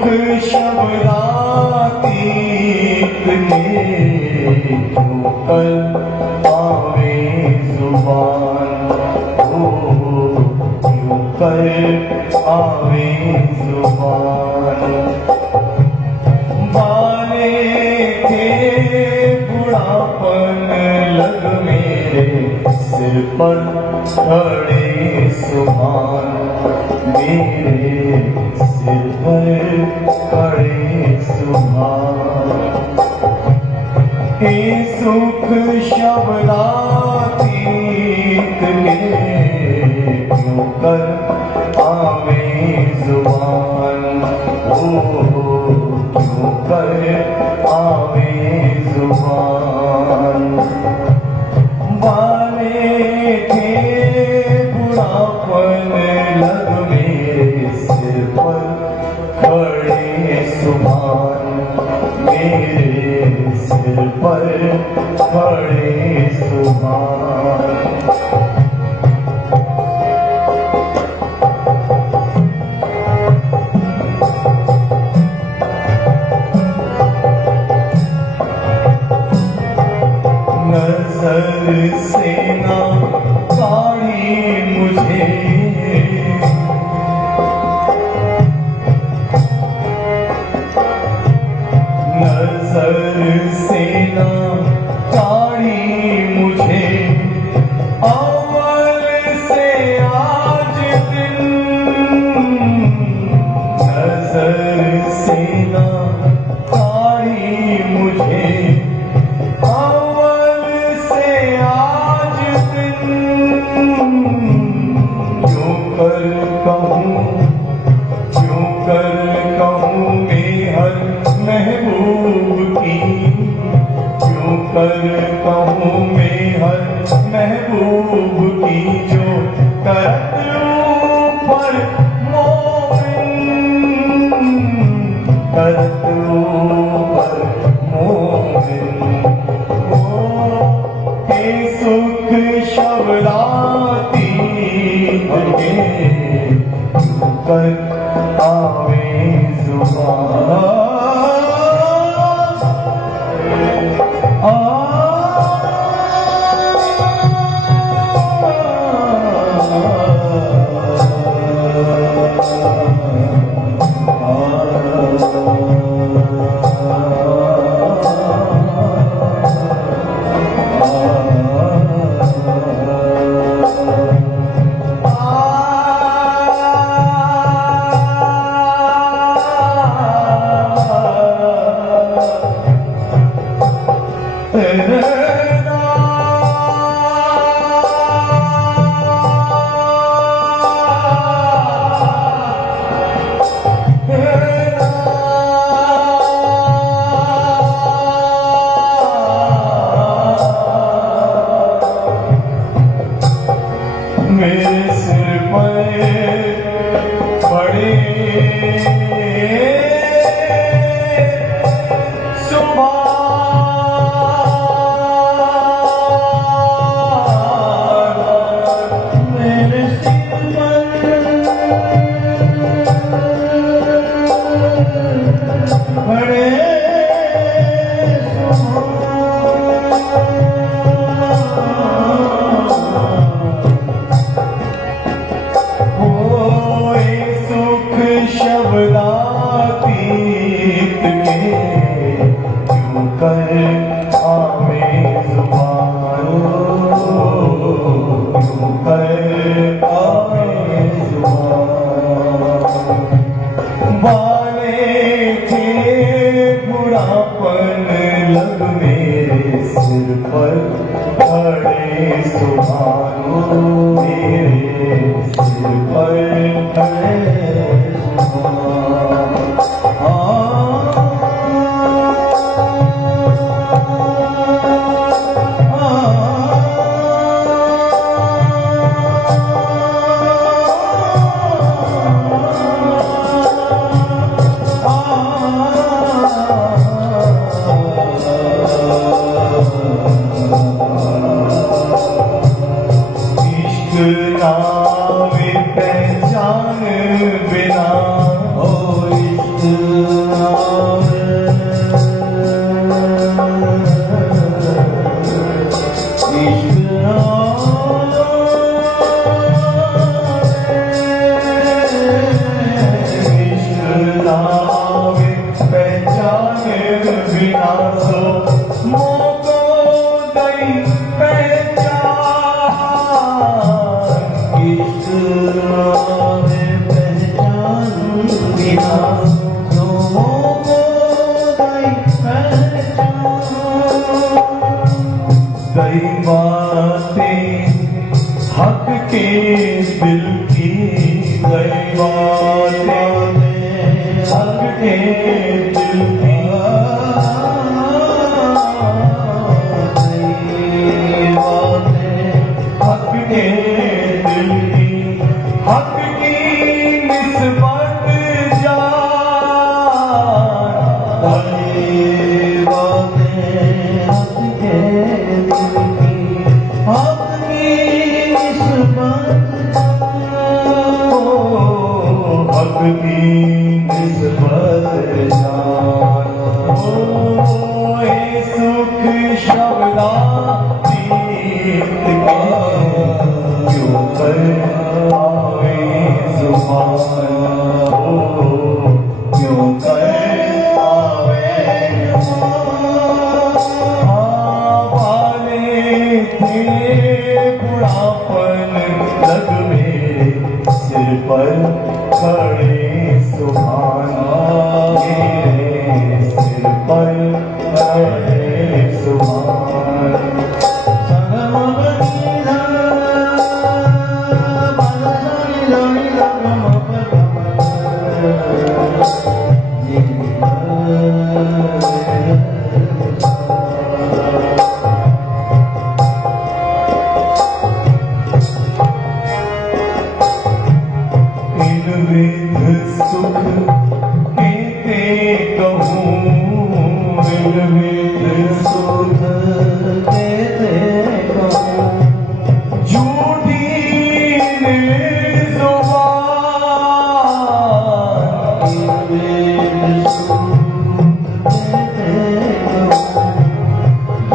शब्दातीत के जो कल आवे जुबान हो, जो कल आवे जुबान। बाले थे बुढ़ापन लग मेरे सिर पर खड़े सुभान, मेरे सिर पर खड़े सुभान। हे सुख शब्दातीत के क्यों कर आवे जुबान हो, क्यों कर आवे जुबान। बाले थे बुढ़ापन लग मेरे सिर पर खड़े सुभान, मेरे सिर पर खड़े सुभान। नजर से ना काढ़ी मुझे, नजर से ना काढ़ी मुझे, अव्वल से आज दिन। नजर से ना काढ़ी मुझे, अव्वल से आज दिन। क्यों कर कहूँ, क्यों कर कहूँ मैं हर महबूब की, क्यों कर कहूँ मैं हर महबूब की जो करत ऊपर मोमिन, करत ऊपर मोमिन। हे सुख शब्दातीत के कर आवे जुबान। कई बातें हक के दिल की, कई बातें हक के दिल की, कई बातें हक के दिल की, हक की निस्बत जान, कई बातें हक के दिल की, हक की निस्बत जान, हक की निस्बत जान, ये सुख शब्दातीत के क्यों कर आवे जुबान, क्यों कर आवे जुबान, वाले थे बुढ़ापन लग मेरे सिर पर खड़े सुभान, मेरे सिर पर खड़े सुभान, सुख कहते कहूँ, विविध सुख कहते कहूँ, झूठी जुबान, विविध सुख कहते कहूँ,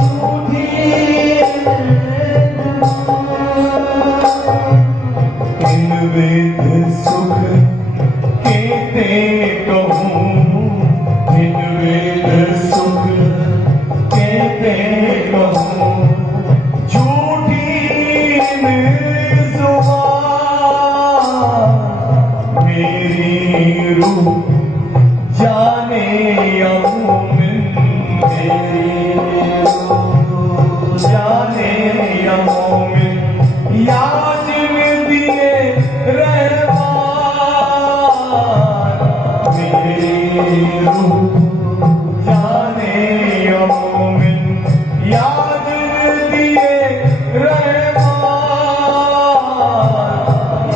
झूठी विविध सुख कहते कहूँ, विविध सुख कहते कहूँ, झूठी जुबान, मेरी रूह जाने अमूमिन, मेरी रूह जाने अमूमिन, याद में दिए रहमान, मेरी रूह जाने अमूमिन, याद में दिए रहमान,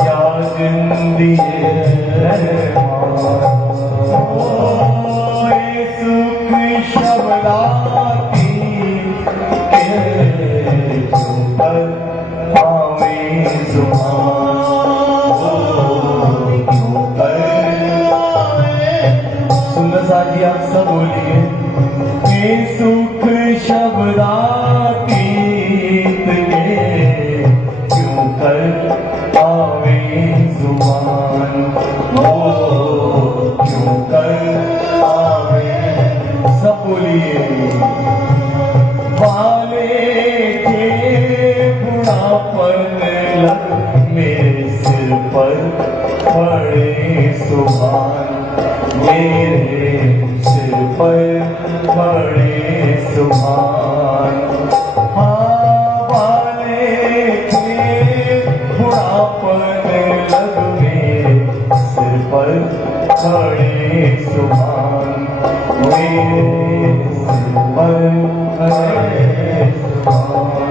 याद में दिए रहमान, ये सुख शब्दातीत के क्यों कर आवे जुबान, क्यों कर आवे, सुंदर साथ जी आप सब बोलिए, ये सुख शब्दातीत के क्यों कर आवे जुबान, क्यों कर आवे, सब बोलिए, वाले के बुढ़ापन लग मेरे सिर पर खड़े सुभान, मेरे सिर पर खड़े सुभान, वाले के बुढ़ापन लग मेरे सिर पर खड़े सुभान, मेरे सिर पर खड़े सुभान,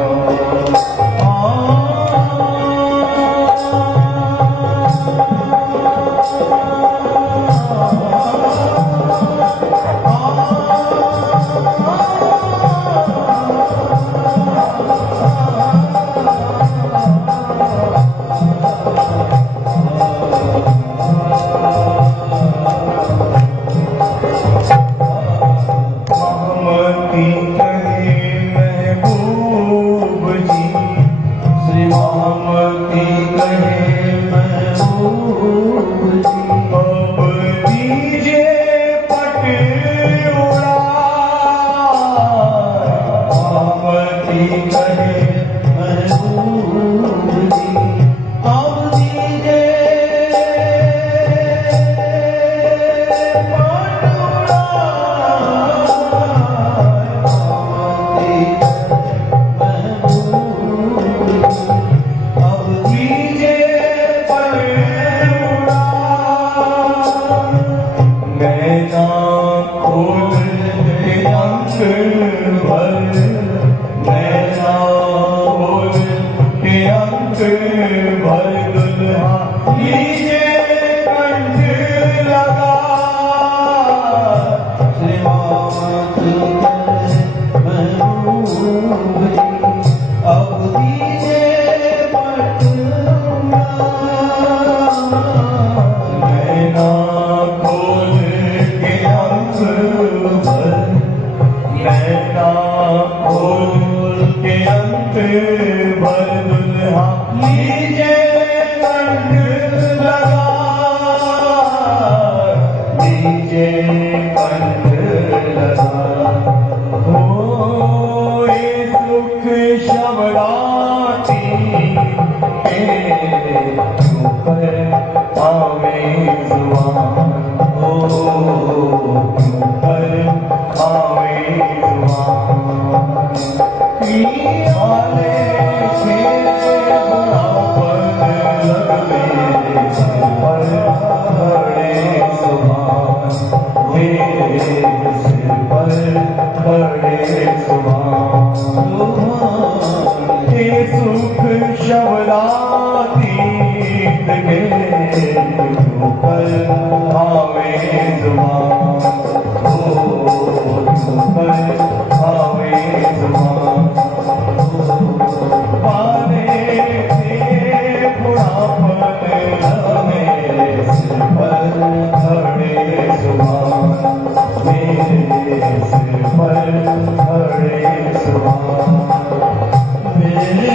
बोल के अंत भर दुल्हा लीजे कंठ लगा, लीजे कंठ लगा। हो ये सुख शबराती के ऊपर आवे जुबान, हो ऊपर आवे जुबान। आले से बुढ़ापन लगवे पर बड़े सुभान, मेरे सिर पर बड़े सुभान। ये सुख शबरातीत के ऊपर आवे जुबान, हो ऊपर आवे जुबान। पाने से बुढ़ापन लगे सिर पर बड़े जुबान, मेरे सिर पर बड़े जुबान। मेरे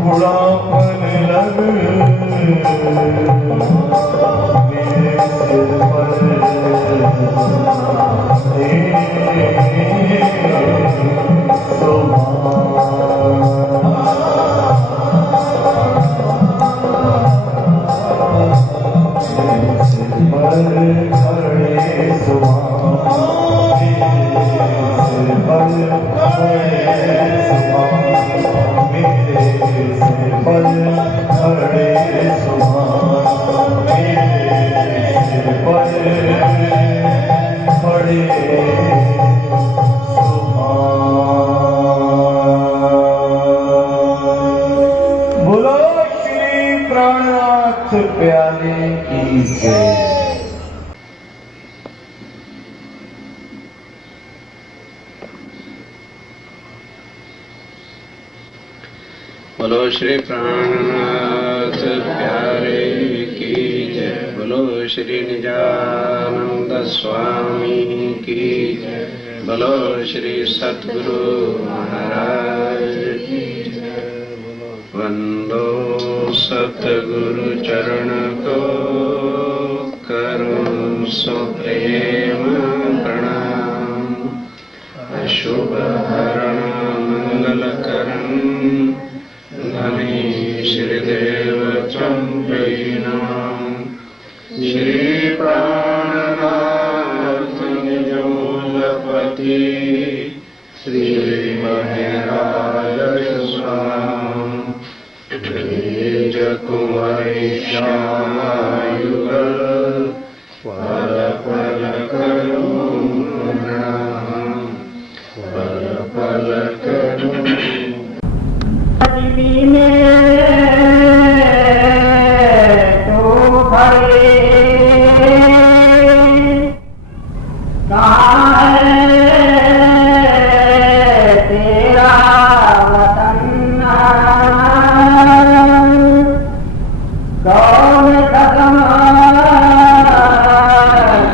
बुढ़ापन लग मेरे सिर पर बोलो श्री प्राणनाथ प्यारे की जय। बोलो श्री प्राणनाथ प्यारे की जय। बोलो श्री निजानंद स्वामी की जय। बोलो श्री सद्गुरु महाराज की जय। वंदो सतगुरु चरण को करो सो प्रेम प्रणाम। अशुभ हरण मंगल करण धनी श्रीदेव चंपई नाम। श्री प्राणनाथ निजमूलपति श्री महराज स्वाम। द्विज कुंवरी श्यामायुगल पल पल करूं प्रणाम, पल पल करूं। तो भरे कहाँ तेरा वतन, कौन कदम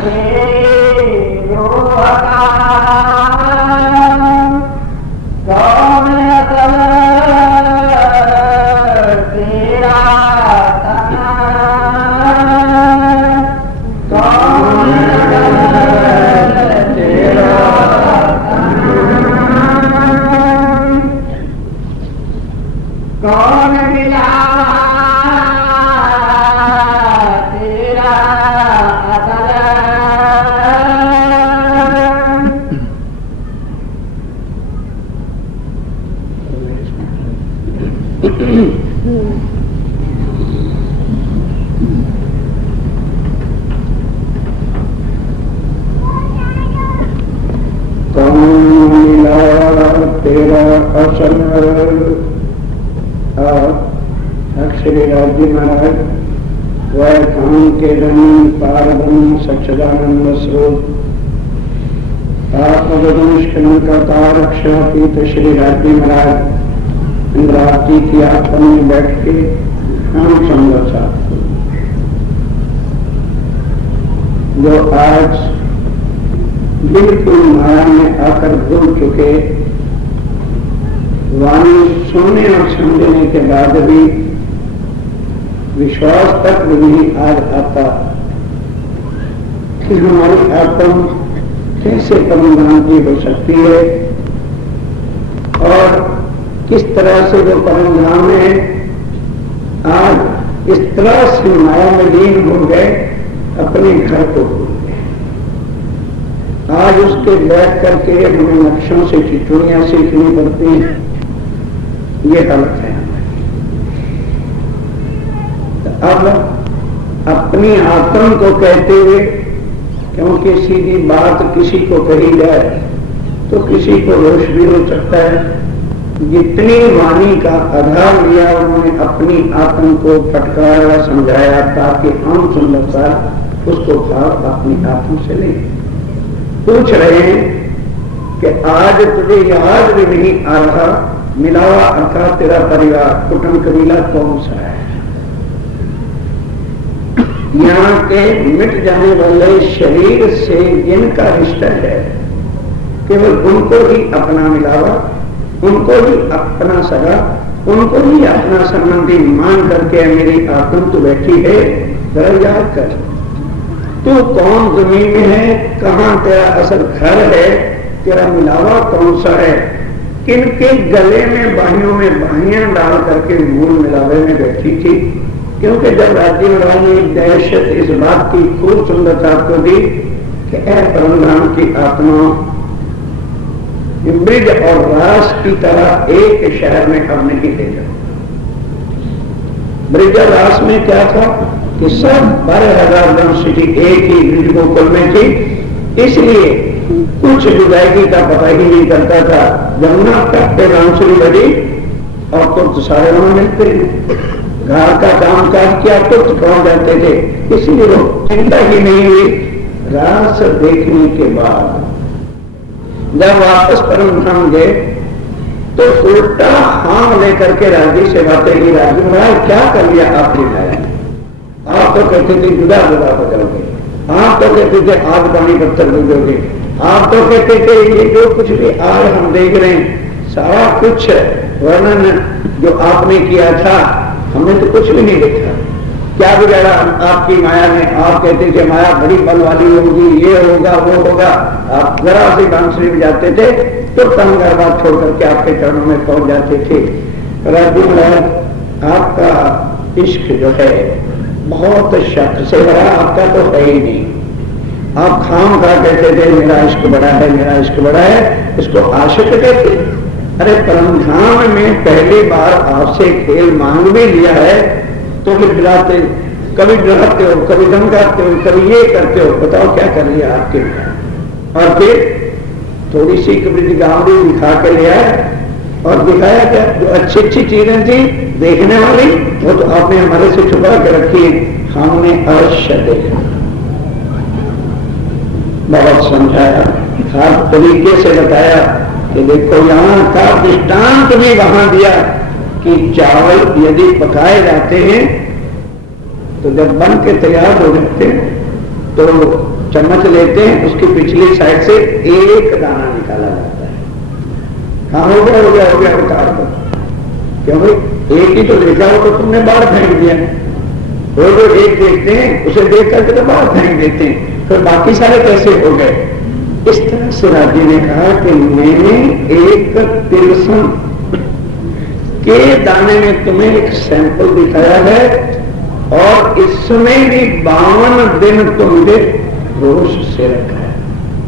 तेरे रोका, कौन अकल तेरा तना, कौन तेरा कौन मिला तेरा अकल। कौन मिला तेरा असल, और श्री राजी महाराज वह काम के रंग पारब्रह्म सच्चिदानंद स्वरूप आत्मनिष्करण करता रक्षातीत श्री राजी महाराज इंद्रावती की आत्मा में बैठ के हम संगत साथ जो आज बिल्कुल माया में आकर भूल चुके, वाणी सुनने और समझने के बाद भी विश्वास तक भी नहीं आज आता कि हमारी आत्मा कैसे परम की हो सकती है और किस तरह से जो परम धाम है आज इस तरह से माया में लीन हो गए, अपने घर को भूल गए। आज उसके बैठ करके हमें नक्शों से चिट्ठियां सीखनी पड़ती हैं, ये हालत है। तो अब अपनी आत्मा को कहते हुए, क्योंकि सीधी बात किसी को कही जाए तो किसी को रोष भी हो सकता है, जितनी वाणी का आधार लिया उन्होंने अपनी आत्मा को फटकारा समझाया ताकि हम सुंदरता उसको भाव अपनी आत्मा से ले। पूछ रहे हैं कि आज तुझे याद भी नहीं आ रहा, मिलावा अर्थात तेरा परिवार कुटुंब कबीला कौन सा है? यहाँ के मिट जाने वाले शरीर से जिनका रिश्ता है केवल उनको ही अपना मिलावा, उनको ही अपना सगा, उनको ही अपना संबंधी मान करके मेरी आत्मा तो बैठी है, जरा याद कर तू कौन जमीन में है, कहाँ तेरा असल घर है, तेरा मिलावा कौन सा है, किनके गले में बाहियों में बाहियां डाल करके मूल मिलावे में बैठी थी। क्योंकि जब राजी महाराज ने दहशत इस बात की खूब सुंदरता को दी कि ऐ परमधाम की आत्मा, ब्रिज और रास की तरह एक शहर में अब नहीं ले जाओ। ब्रिज और रास में क्या था कि सब 12,000 सिटी एक ही ब्रिज गोकुल में थी, इसलिए कुछ जुदाई का पता ही नहीं करता था। जमुना तट पे बांसुरी बजी और तुर्त सारे वहां मिलते हैं, घर का काम काज किया तुर्त पहुंच जाते थे, इसलिए वो चिंता ही नहीं हुई। रास देखने के बाद जब वापस परम धाम गए तो उल्टा हां लेकर के राजी से बातें की, राजी महाराज क्या कर लिया आपने लाया? आप तो कहते थे जुदा जुदा हो जाओगे, आप तो कहते थे आग पानी पत्थर हो जाओगे, आप तो कहते थे ये जो कुछ भी आज हम देख रहे हैं सारा कुछ वर्णन जो आपने किया था हमने तो कुछ भी नहीं देखा। क्या बिगाड़ा आपकी माया में? आप कहते थे माया बड़ी बल वाली होगी, ये होगा वो होगा, आप जरा से बांसुरी में जाते थे तो तंग बात छोड़ करके आपके चरणों में पहुंच जाते थे। राजू महाराज आपका इश्क जो है बहुत शक से भरा, आपका तो है ही नहीं। आप खाम खा कहते थे मेरा इश्क बड़ा है, मेरा इश्क बड़ा है, इसको आशिक कहते। अरे परमधाम में पहली बार आपसे खेल मांग भी लिया है तो फिर डराते, कभी डराते हो, कभी धमकाते हो, कभी ये करते हो, बताओ क्या कर लिया आपके। और फिर थोड़ी सी कभी गावड़ी दिखा के लिया और दिखाया क्या जो अच्छी अच्छी चीजें थी देखने वाली वो तो आपने हमारे से छुपा के रखी, हमने अवश्य देखा, बहुत समझाया, हर तरीके से बताया कि देखो यहाँ का दृष्टांत भी वहां दिया कि चावल यदि पकाए जाते हैं तो जब बन के तैयार हो जाते हैं तो चम्मच लेते हैं, उसकी पिछली साइड से एक दाना निकाला जाता है। हाँ हो गया हो गया हो गया उतार दो, क्यों भाई एक ही तो देखा हो तो तुमने बाहर फेंक दिया, वो जो एक देखते हैं उसे देख करके तो बाहर फेंक देते हैं, फिर बाकी सारे कैसे हो गए। इस तरह से राजी ने कहा कि मैंने एक तिलसम के दाने में तुम्हें एक सैंपल दिखाया है और इसमें भी 52 दिन तो मुझे रोष से रखा है,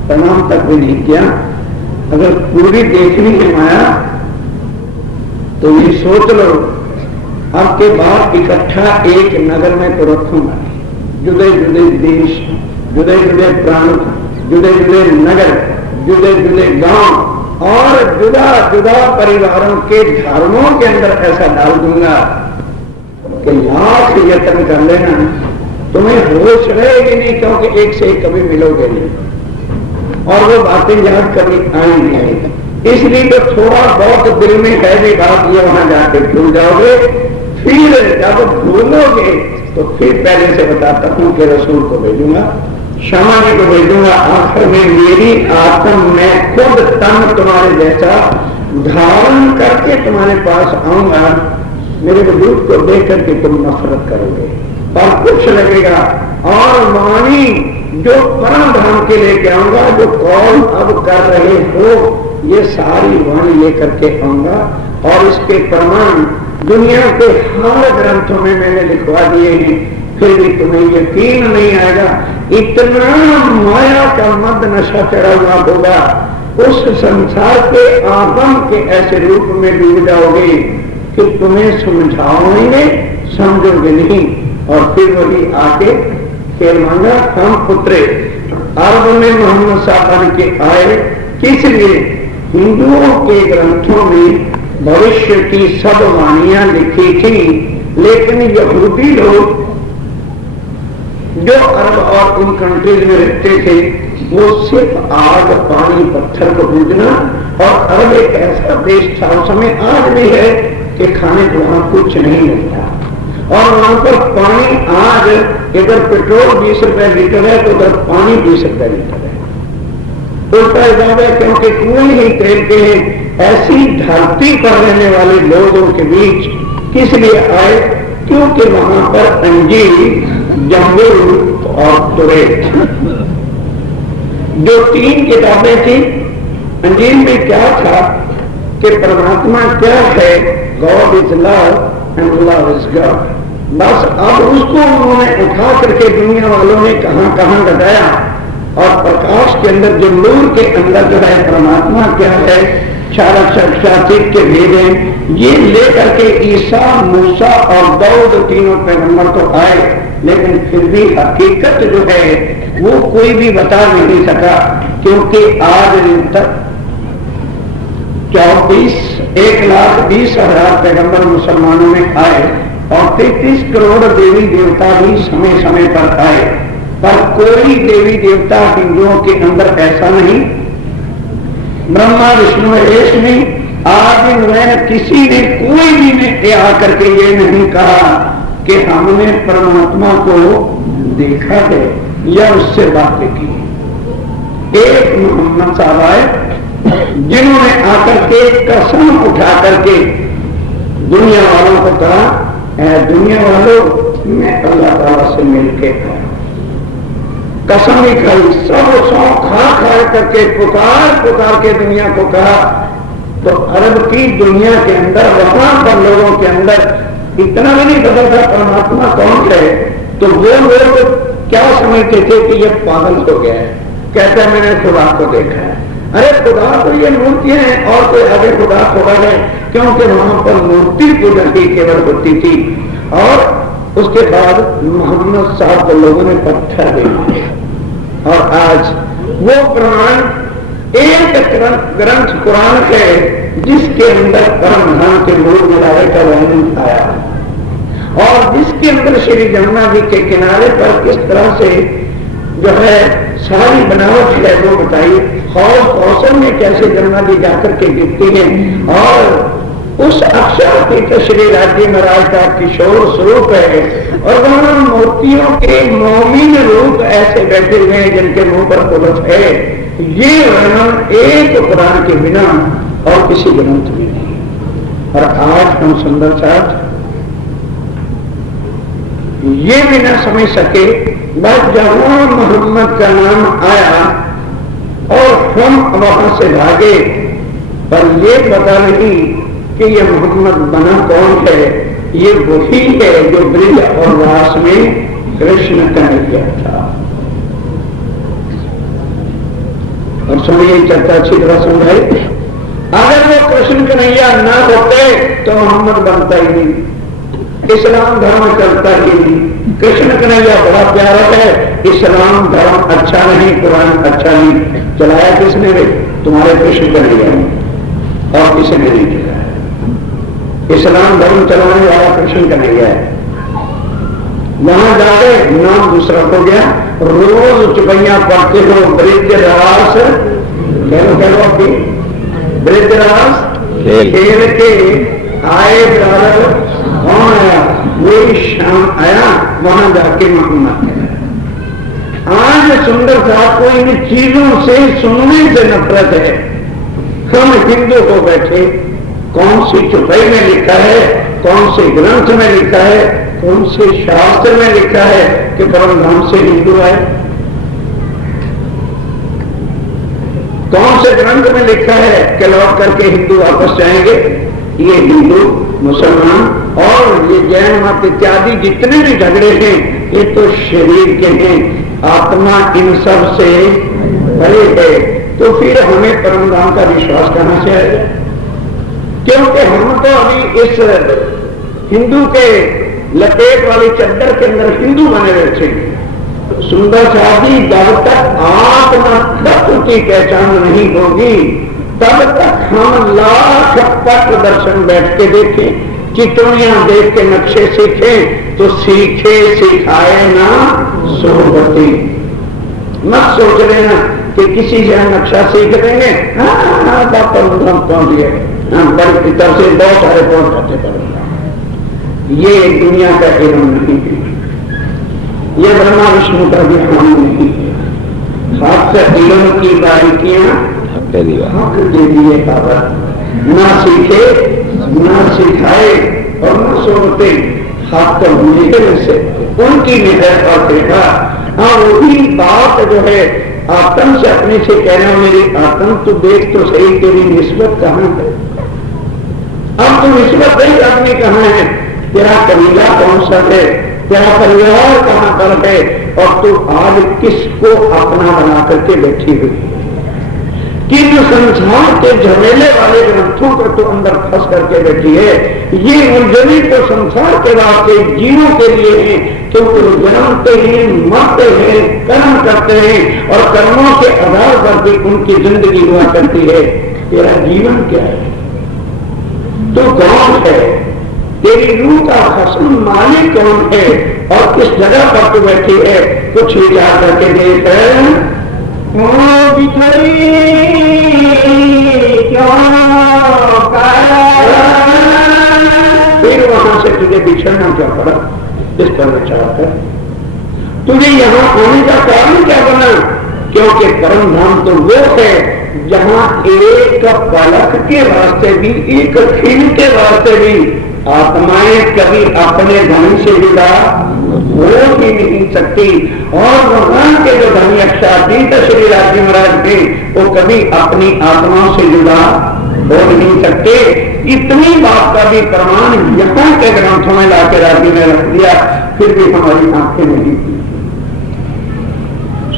प्रणाम तक भी नहीं किया। अगर पूरी देखनी है माया तो ये सोच लो आपके बाद इकट्ठा एक नगर में तो रखूंगा, जुदे जुदे देश, जुदे जुदे प्रांत, जुदे जुदे नगर, जुदे जुदे गांव, और जुदा जुदा परिवारों के धर्मों के अंदर ऐसा डाल दूंगा कि लाख यत्न कर लेना, तुम्हें होश रहेगी नहीं, क्योंकि एक से एक कभी मिलोगे नहीं और वो बातें याद कभी आएंगी नहीं। इसलिए तो थोड़ा बहुत दिल में है भी बात, ये वहां जाके भूल जाओगे, फिर जब भूलोगे तो फिर पहले से बताता हूं कि रसूल को भेजूंगा, क्षमा जी को भेजूंगा, आखिर में मेरी आत्म में खुद तन तुम्हारे जैसा धारण करके तुम्हारे पास आऊंगा। मेरे वजूद को देख करके तुम नफरत करोगे और कुछ लगेगा, और वाणी जो परम धाम के लेके आऊंगा, जो कौन अब कर रहे हो, ये सारी वाणी लेकर के आऊंगा और इसके प्रमाण दुनिया के हर ग्रंथों में मैंने लिखवा दिए हैं, फिर भी तुम्हें यकीन नहीं आएगा। इतना माया का मद नशा चढ़ा हुआ होगा, उस संसार के आगम के ऐसे रूप में डूब जाओगे कि तुम्हें समझाओगे समझोगे नहीं। और फिर वही आके फिर मांगा, हम उतरे अरब में मोहम्मद साहब बन के आए, किस लिए? हिंदुओं के ग्रंथों में भविष्य की सब वाणियां लिखी थी, लेकिन यहूदी लोग जो अरब और उन कंट्रीज में रहते थे, वो सिर्फ आग पानी पत्थर को पूजना, और अरब एक ऐसा देश था उस समय, आज भी है, कि खाने को वहां कुछ नहीं मिलता, और वहां पर पानी, आज इधर पेट्रोल 20 रुपए लीटर है तो उधर पानी 20 रुपए लीटर है, उल्टा हिसाब है, क्योंकि कुएं ही तेल के हैं। ऐसी धरती पर रहने वाले लोगों के बीच किस लिए आए? क्योंकि वहां पर अंजीर, जंबूल और तुरैत जो 3 किताबें थी। अंजीर में क्या था कि परमात्मा क्या है, God is love and love is God. बस अब उसको उन्होंने उठा करके दुनिया वालों ने कहां कहां लगाया, और प्रकाश के अंदर जो नूर के अंदर जो है परमात्मा क्या है, के भेजे, ये लेकर के ईसा, मूसा और दाऊद तीनों पैगंबर तो आए, लेकिन फिर भी हकीकत जो है वो कोई भी बता नहीं सका, क्योंकि आज तक 1,20,000 पैगंबर मुसलमानों में आए और 33 करोड़ देवी देवता भी समय समय पर आए, पर कोई देवी देवता हिंदुओं के अंदर ऐसा नहीं, ब्रह्मा विष्णु महेश नहीं, आज में किसी ने कोई भी ने आकर के ये नहीं कहा कि हमने परमात्मा को देखा है या उससे बातें की। एक मोहम्मद साहब आए जिन्होंने आकर के कसम उठा करके दुनिया वालों को कहा, दुनिया वालों मैं अल्लाह ताला से मिलके आया, कसम ही खाई, सब सौ खा करके पुकार के दुनिया को कहा। तो अरब की दुनिया के अंदर, वहां पर लोगों के अंदर इतना भी नहीं पता था परमात्मा कौन है, तो वो लोग क्या समझते थे कि ये पागल हो गया है, कहते हैं मैंने खुदा को देखा है। अरे खुदा तो ये मूर्तियां हैं और कोई आगे खुदा है, क्योंकि वहां पर मूर्ति पूजन ही केवल होती थी। और उसके बाद मोहम्मद साहब को लोगों ने पत्थर दे दिया, और आज वो प्रमाण एक ग्रंथ कुरान है जिसके अंदर परम धाम के मूल मिलावे का वर्णन आया, और जिसके अंदर श्री जमुना जी के किनारे पर किस तरह से जो है सारी बनावट है वो बताई, और कौशल में कैसे जमुना जी जाकर के गिरती है, और उस अक्षर की तो श्री राज्य महाराज का किशोर स्वरूप है, और वहां मूर्तियों के मोमिन रूप ऐसे बैठे हुए हैं जिनके मुंह पर पुलस है। ये वर्णन एक कुरान के बिना और किसी ग्रंथ में नहीं। और आज हम सुंदर साथ ये भी ना समझ सके, बस जहां मोहम्मद का नाम आया और हम वहां से भागे, पर ये पता नहीं कि ये मोहम्मद बना कौन है। ये वही है जो ब्रिज और रास में कृष्ण कन्हैया था। और सुनिए चर्चा अच्छी तरह समझाई, अगर वो कृष्ण कन्हैया ना होते तो मोहम्मद बनता ही नहीं, इस्लाम धर्म चलता ही नहीं। कृष्ण कन्हैया बड़ा प्यारा है, इस्लाम धर्म अच्छा नहीं, कुरान अच्छा नहीं, चलाया किसने रे? तुम्हारे कृष्ण कन्हैया में और किसी ने नहीं चला है। इस्लाम धर्म चलाने वाला कृष्ण कन्हैया है। वहां जाके नाम दूसरा हो गया। रोज चुपैया पढ़ते हो ब्रिज रास, कह लो अभी ब्रिज रास खेल के आए ब्रादर, कौन आया? वही शाम आया, वहां जाके मोहम्मद है। आज सुंदर साहब को इन चीजों से सुनने से नफरत है। हम हिंदू को बैठे कौन सी चुपई में लिखा है, कौन से ग्रंथ में लिखा है, कौन से शास्त्र में लिखा है कि परम धाम से हिंदू आए? कौन से ग्रंथ में लिखा है कि लौट करके हिंदू वापस जाएंगे? ये हिंदू, मुसलमान और ये जैन मत इत्यादि जितने भी झगड़े हैं, ये तो शरीर के हैं, आत्मा इन सब से परे है। तो फिर हमें परम धाम का विश्वास कहां से आएगा? क्योंकि हम तो अभी इस हिंदू के लपेट वाली चद्दर के अंदर हिंदू बने बैठे। सुंदर शादी जब तक आत्मा तत्व की पहचान नहीं होगी, तब तक हम लाख पट दर्शन बैठ के देखें, चितौनियां देख के नक्शे सीखें, तो सीखे सिखाए ना सोबती। मत सोच लेना कि किसी से हम नक्शा सीख देंगे, पहुंच गए, बड़े पितर से बहुत सारे पहुंच जाते पड़ेगा। ये दुनिया का एवं नहीं है, ये ब्रह्मा विष्णु का भी काम नहीं है। खास इलम की बारीकियां हक दे दिए बाबा, ना सीखे ना सिखाए और न सोते हाथ कर निकलने से उनकी निधर पर देखा। हाँ, वही बात जो है आत्म से अपने से कह रहे हो, मेरी आत्म तू देख तो सही, तेरी निस्बत कहाँ है? अब तू निस्बत नहीं आदमी कहाँ है? तेरा कबीला कौन सा है, तेरा परिवार कहां पर है, और तू आज किसको अपना बना करके बैठी हुई है? किन संसार के झमेले वाले ग्रंथों को तू अंदर फंस करके बैठी है? ये उलझने तो संसार के वास्ते जीवों के लिए है, क्योंकि वो जन्मते हैं, मरते हैं, कर्म करते हैं और कर्मों के आधार पर भी उनकी जिंदगी हुआ करती है। तेरा जीवन क्या है? तू कौन है? तेरी रूह का खसम मालिक कौन है और किस जगह पर तू बैठी है? कुछ विचार करके देख। बिछड़ी क्यों फिर वहां से तुझे बिछड़ना क्या पड़ा? इस पर विचार कर। तुझे यहाँ आने का कारण क्या बना? क्योंकि परम धाम तो वो है जहाँ एक पलक के वास्ते भी, एक क्षण के वास्ते भी आत्माएं कभी अपने धन से जुड़ा हो ही नहीं सकती। और भगवान के जो धनी अक्षातीत श्री राजी महाराज थे, वो कभी अपनी आत्माओं से जुड़ा हो नहीं सकते। इतनी बात का भी प्रमाण यहाँ के ग्रंथों में लाके राजी ने रख दिया, फिर भी हमारी आंखें नहीं थी।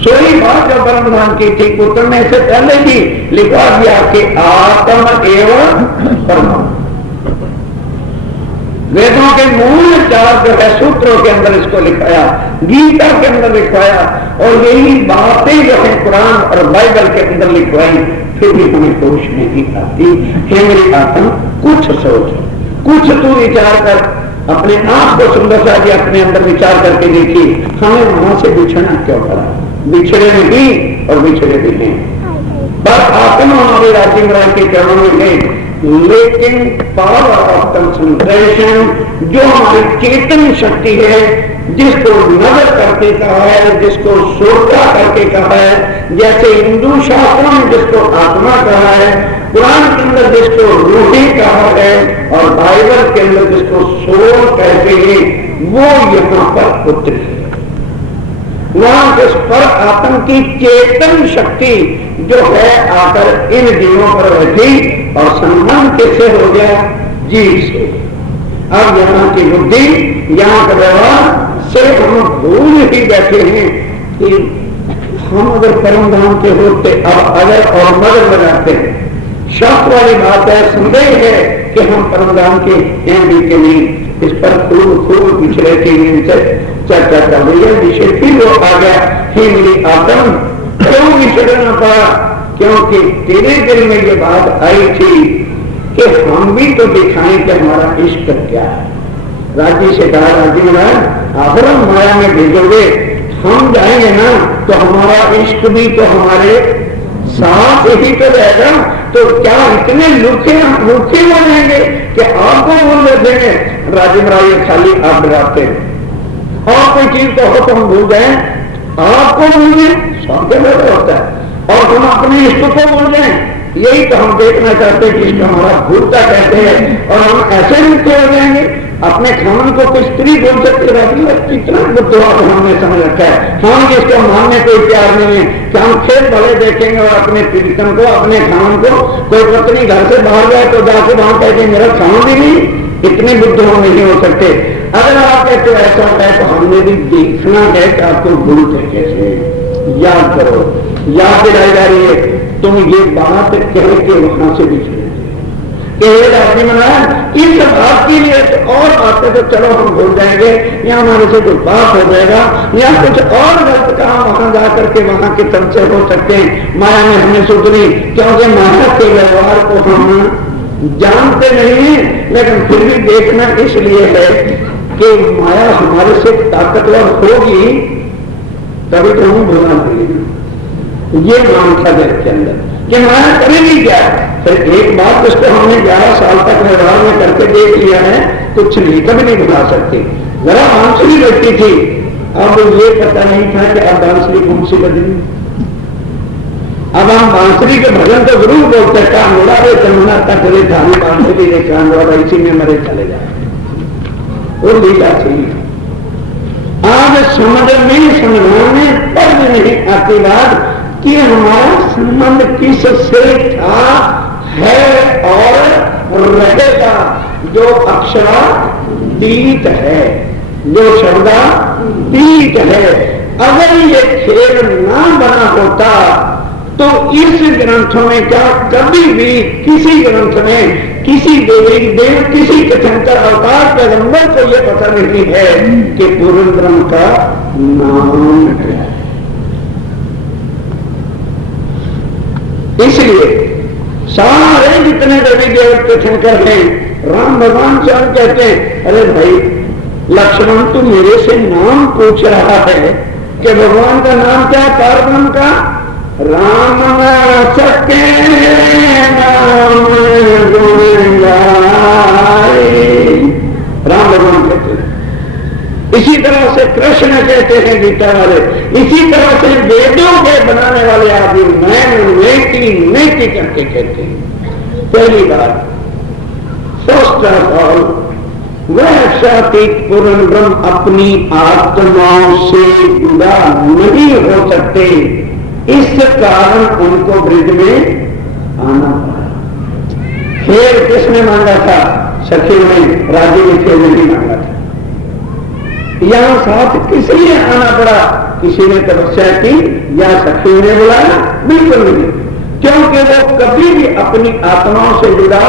सोई बात जो परम धाम की थी, उतरने से पहले ही लिखा दिया कि आत्म एवं परम। वेदों के मूल चार जो है सूत्रों के अंदर इसको लिखाया, गीता के अंदर लिखवाया, और यही बातें जो है कुरान और बाइबल के अंदर लिखवाई। फिर भी हमें होश नहीं आती। हे मेरी आत्मा, कुछ सोच, कुछ तू विचार कर, अपने आप को सुंदर सा जी अपने अंदर विचार करके देखी, हमें वहां से बिछड़ना क्यों पड़ा? बिछड़े में भी और बिछड़े भी नहीं। बस आत्मा हमारे राज्य महाराज के चरणों में गए, लेकिन पावर ऑफ कंसंट्रेशन जो हमारी चेतन शक्ति है, जिसको नजर करके कहा है, जिसको सोचा करके कहा है, जैसे हिंदू शास्त्रों में जिसको आत्मा कहा है, कुरान के अंदर जिसको रूही कहा है और बाइबल के अंदर जिसको सोल कहते हैं, वो यहाँ पर उतरी है। वहां जिस पर आत्म की चेतन शक्ति जो है आकर इन जीवों पर बैठी, और सम्मान किससे हो गया? जीव से। अब यहाँ की बुद्धि, यहाँ का व्यवहार सिर्फ हम भूल ही बैठे हैं कि हम अगर परम धाम के होते, अब अगर और मगर लगाते हैं। शास्त्र वाली बात है, संदेह है कि हम परम धाम के हैं भी के नहीं। इस पर खूब पिछले 3 दिन से चर्चा कर रही है। विषय फिर वो आ गया, हे मेरी आत्म, क्यों विचरना पड़ा? क्योंकि तेरे दिल में ये बात आई थी कि हम भी तो दिखाएं कि हमारा इश्क क्या है। राजी से कहा, राजी महाराज अगर हम माया में भेजोगे, हम जाएंगे ना तो हमारा इश्क भी तो हमारे साथ ही तो रहेगा, तो क्या इतने लुके हो जाएंगे कि आपको भूल देंगे। राजी महाराज ये खाली आप डराते हैं, और कोई चीज तो हो तो हम भूल जाए, आपको भूल जाए, सबके बेहतर होता है, और हम अपने इष्ट को भूल जाए। यही तो हम देखना चाहते हैं कि इष्ट हमारा भूलता कहते हैं, और हम ऐसे मिलते हो जाएंगे। अपने खान को कोई स्त्री बोल सकते रहती है, कितना बुद्धवा हमने समझ रखा है। हम जिसको मानने कोई प्यार नहीं है कि हम खेत भले देखेंगे और अपने प्रीतम को, अपने खान को, कोई पत्नी घर से बाहर जाए तो जाके वहां कहते मेरा खान भी नहीं, इतने बुद्ध हम नहीं हो सकते। अगर आप कहते हो ऐसा है तो हमने भी देखना है कि आपको भूलते कैसे। याद करो, याद दिलाई जा रही है, तुम ये बात कह के वहां से भी राजी महाराज इस बात के लिए तो और बातें तो चलो हम भूल जाएंगे, या हमारे से कुछ बात हो जाएगा, या कुछ और गलत काम वहां जाकर के वहां के तम से हो सकते हैं। माया ने हमें सुधरी, क्योंकि माया के व्यवहार को हम जानते नहीं है, लेकिन फिर भी देखना इसलिए है कि माया हमारे से ताकतवर होगी तभी तो हम भुला देंगे। ये मान था दिल के अंदर कि माया करेगी क्या। फिर एक बात उसको हमने 11 साल तक व्यवहार में करके देख लिया है, कुछ नहीं कभी नहीं भुला सकते। जरा बांसुरी बजती थी, अब ये पता नहीं था कि अब बांसुरी कौन सी बजनी। अब हम बांसुरी के भजन तो जरूर बोलते हैं, कांगोड़ा रे चमना तक रे धानी बांसुरी रे कांगोड़ा, इसी में मरे चले जाए, वो लीला थी। आज समझ में समझाने पर नहीं आती बात कि हमारा संबंध किससे था, है और रहेगा। जो अक्षरातीत है, जो शब्दातीत है। अगर ये खेल ना बना होता तो इस ग्रंथों में क्या कभी भी किसी ग्रंथ में किसी देवी देव किसी तीर्थंकर अवतार पैगंबर को यह पता नहीं है कि पूर्ण ब्रह्म का नाम क्या है। इसलिए सारे जितने देवी देव तीर्थंकर हैं, राम भगवान से हम कहते हैं, अरे भाई लक्ष्मण तू मेरे से नाम पूछ रहा है कि भगवान का नाम क्या है, पार ब्रह्म का। राम सके नाम राम भगवान कहते हैं। इसी तरह से कृष्ण कहते हैं गीता वाले, इसी तरह से वेदों के बनाने वाले आदमी मैं नेति करके कहते हैं। पहली बात, फर्स्ट ऑफ ऑल, वह सात्विक पूर्ण ब्रह्म अपनी आत्माओं से जुड़ा नहीं हो सकते, इस कारण उनको ब्रिज में आना पड़ा। खेल किसने मांगा था? सखी ने, राजी ने खेल नहीं मांगा था। यहां साथ किस लिए आना पड़ा? किसी ने तपस्या की या सखी ने बुलाया? बिल्कुल नहीं, क्योंकि वो कभी भी अपनी आत्माओं से जुड़ा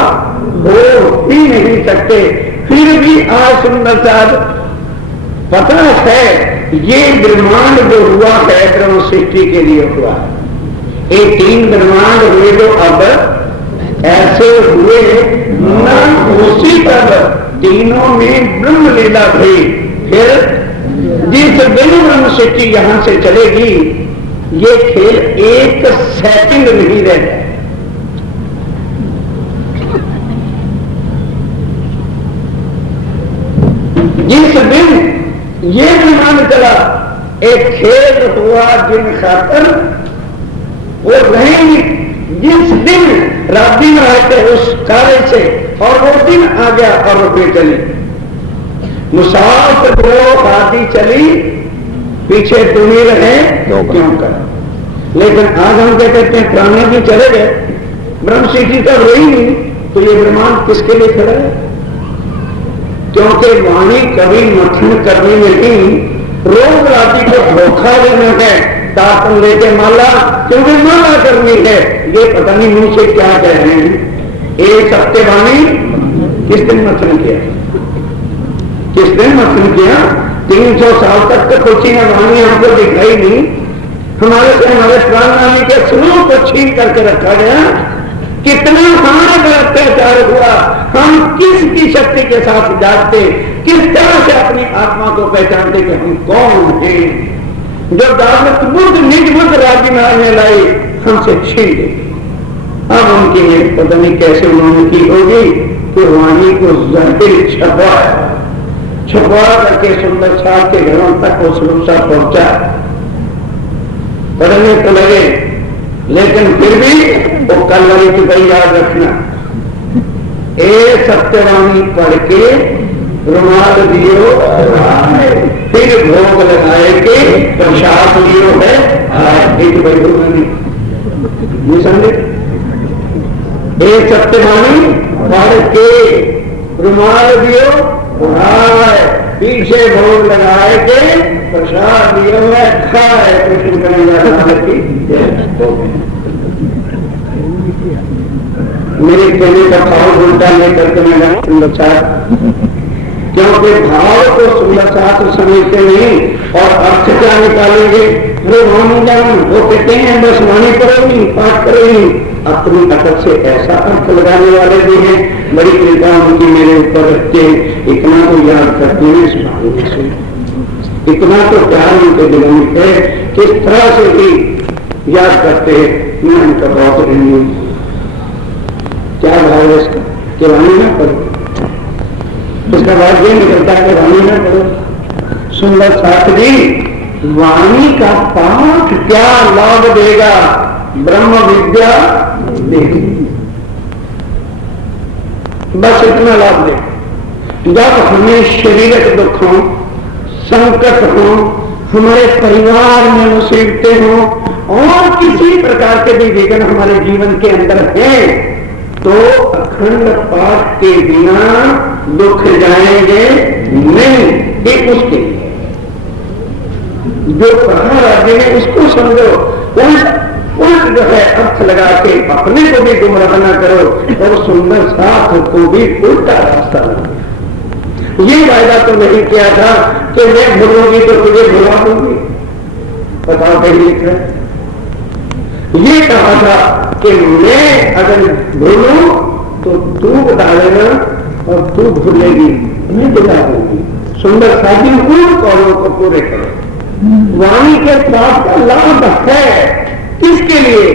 हो ही नहीं सकते। फिर भी आज सुंदर साहब पता है ये ब्रह्मांड जो हुआ है ब्रह्म सृष्टि के लिए हुआ है। ये 3 ब्रह्मांड हुए जो अब ऐसे हुए न, उसी पर तीनों में ब्रह्म लीला हुई। फिर जिस दिन ब्रह्म सृष्टि यहां से चलेगी, ये खेल 1 सेकंड नहीं रह जाए। जिस दिन ये ब्रह्मांड चला, एक खेल हुआ जिन खातर वो रहेंगे। जिस दिन रात्रि में आए थे उस कार्य से, और वो दिन आ गया और वो फिर चली। मुसाफिर को आदि चली, पीछे तुम ही रहे तो क्यों कर। लेकिन आज हम क्या कहते हैं, प्राणी भी चले गए, ब्रह्म सृष्टि तो रही नहीं, तो ये ब्रह्मांड किसके लिए खड़ा है? क्योंकि वाणी कभी मथन करनी नहीं, रोग राशि को धोखा देना है, तापन लेके माला, क्योंकि माला करनी है। ये पता नहीं मुंह से क्या कह रहे हैं। एक हफ्ते वाणी किस दिन मथन किया? किस दिन मथन किया? 300 साल तक तो कुछ ही वाणी हमको दिखाई नहीं। हमारे से हमारे प्राणी के स्वरूप को छीन करके रखा गया। कितना हमारे पर अत्याचार हुआ, हम किसकी शक्ति के साथ जागते, किस तरह से अपनी आत्मा को पहचानते कि हम कौन हैं। जो दावत बुद्ध निज बुद्ध राज्य में आने लाई हमसे छीन गई। अब उनकी एक पता नहीं कैसे उन्होंने की होगी कि वाणी को जाहिर छपा करके सुंदर साहब के घरों तक वो सुरक्षा पहुंचा। पढ़ने तो लगे, लेकिन फिर भी वो कलवरी की भाई याद रखना, ए सत्यवाणी पढ़ के रुमाल दियो फिर भोग लगाए के प्रसाद लियो है एक भाई नहीं समझे। ए सत्यवाणी पढ़ के रुमाल दियो पीछे भोग लगाए के प्रसाद दियो है खाए कृष्ण कन्हैया की। मेरे कहने का भाव उल्टा लेकर के मैं सुंदर साथ, क्योंकि भाव को सुंदर साथ समझते नहीं और अर्थ क्या निकालेंगे। अरे वाणी जान वो कहते हैं बस वाणी करोगी पाठ करोगी, अपनी अटक से ऐसा अर्थ लगाने वाले भी हैं। बड़ी कृपा उनकी मेरे ऊपर रखते, इतना तो याद करते हैं इस भाव से, इतना तो प्यार उनके दिलों में है, किस तरह से भी याद करते हैं। मैं उनका बहुत ऋणी हूं। क्या भाव है इसका कि वाणी ना करो, इसका बाद ये निकलता है कि वाणी ना करो। सुंदर शास्त्री वाणी का पाठ क्या लाभ देगा, ब्रह्म विद्या देगी, बस इतना लाभ दे। जब हमें शारीरिक दुख हो, संकट हो, हमारे परिवार में मुसीबतें हो और किसी प्रकार के भी विघ्न हमारे जीवन के अंदर है, तो अखंड पाठ के बिना दुख जाएंगे नहीं। एक उसके जो कहा राज्य है उसको समझो, उल्ट जो है अर्थ लगा के अपने को भी गुमराह न करो और सुंदर साथ को भी उल्टा रास्ता लगाओ। ये वायदा तो नहीं किया था कि मैं भूलूंगी तो तुझे भुला दूंगी, बताओ कहीं लिख रहे। ये कहा था कि मैं अगर भूलूं तो तू बता देना और तू भूलेगी मैं बता दूंगी। सुंदर साथी उन कौलों को पूरे करो। वाणी के पाप का लाभ है किसके लिए,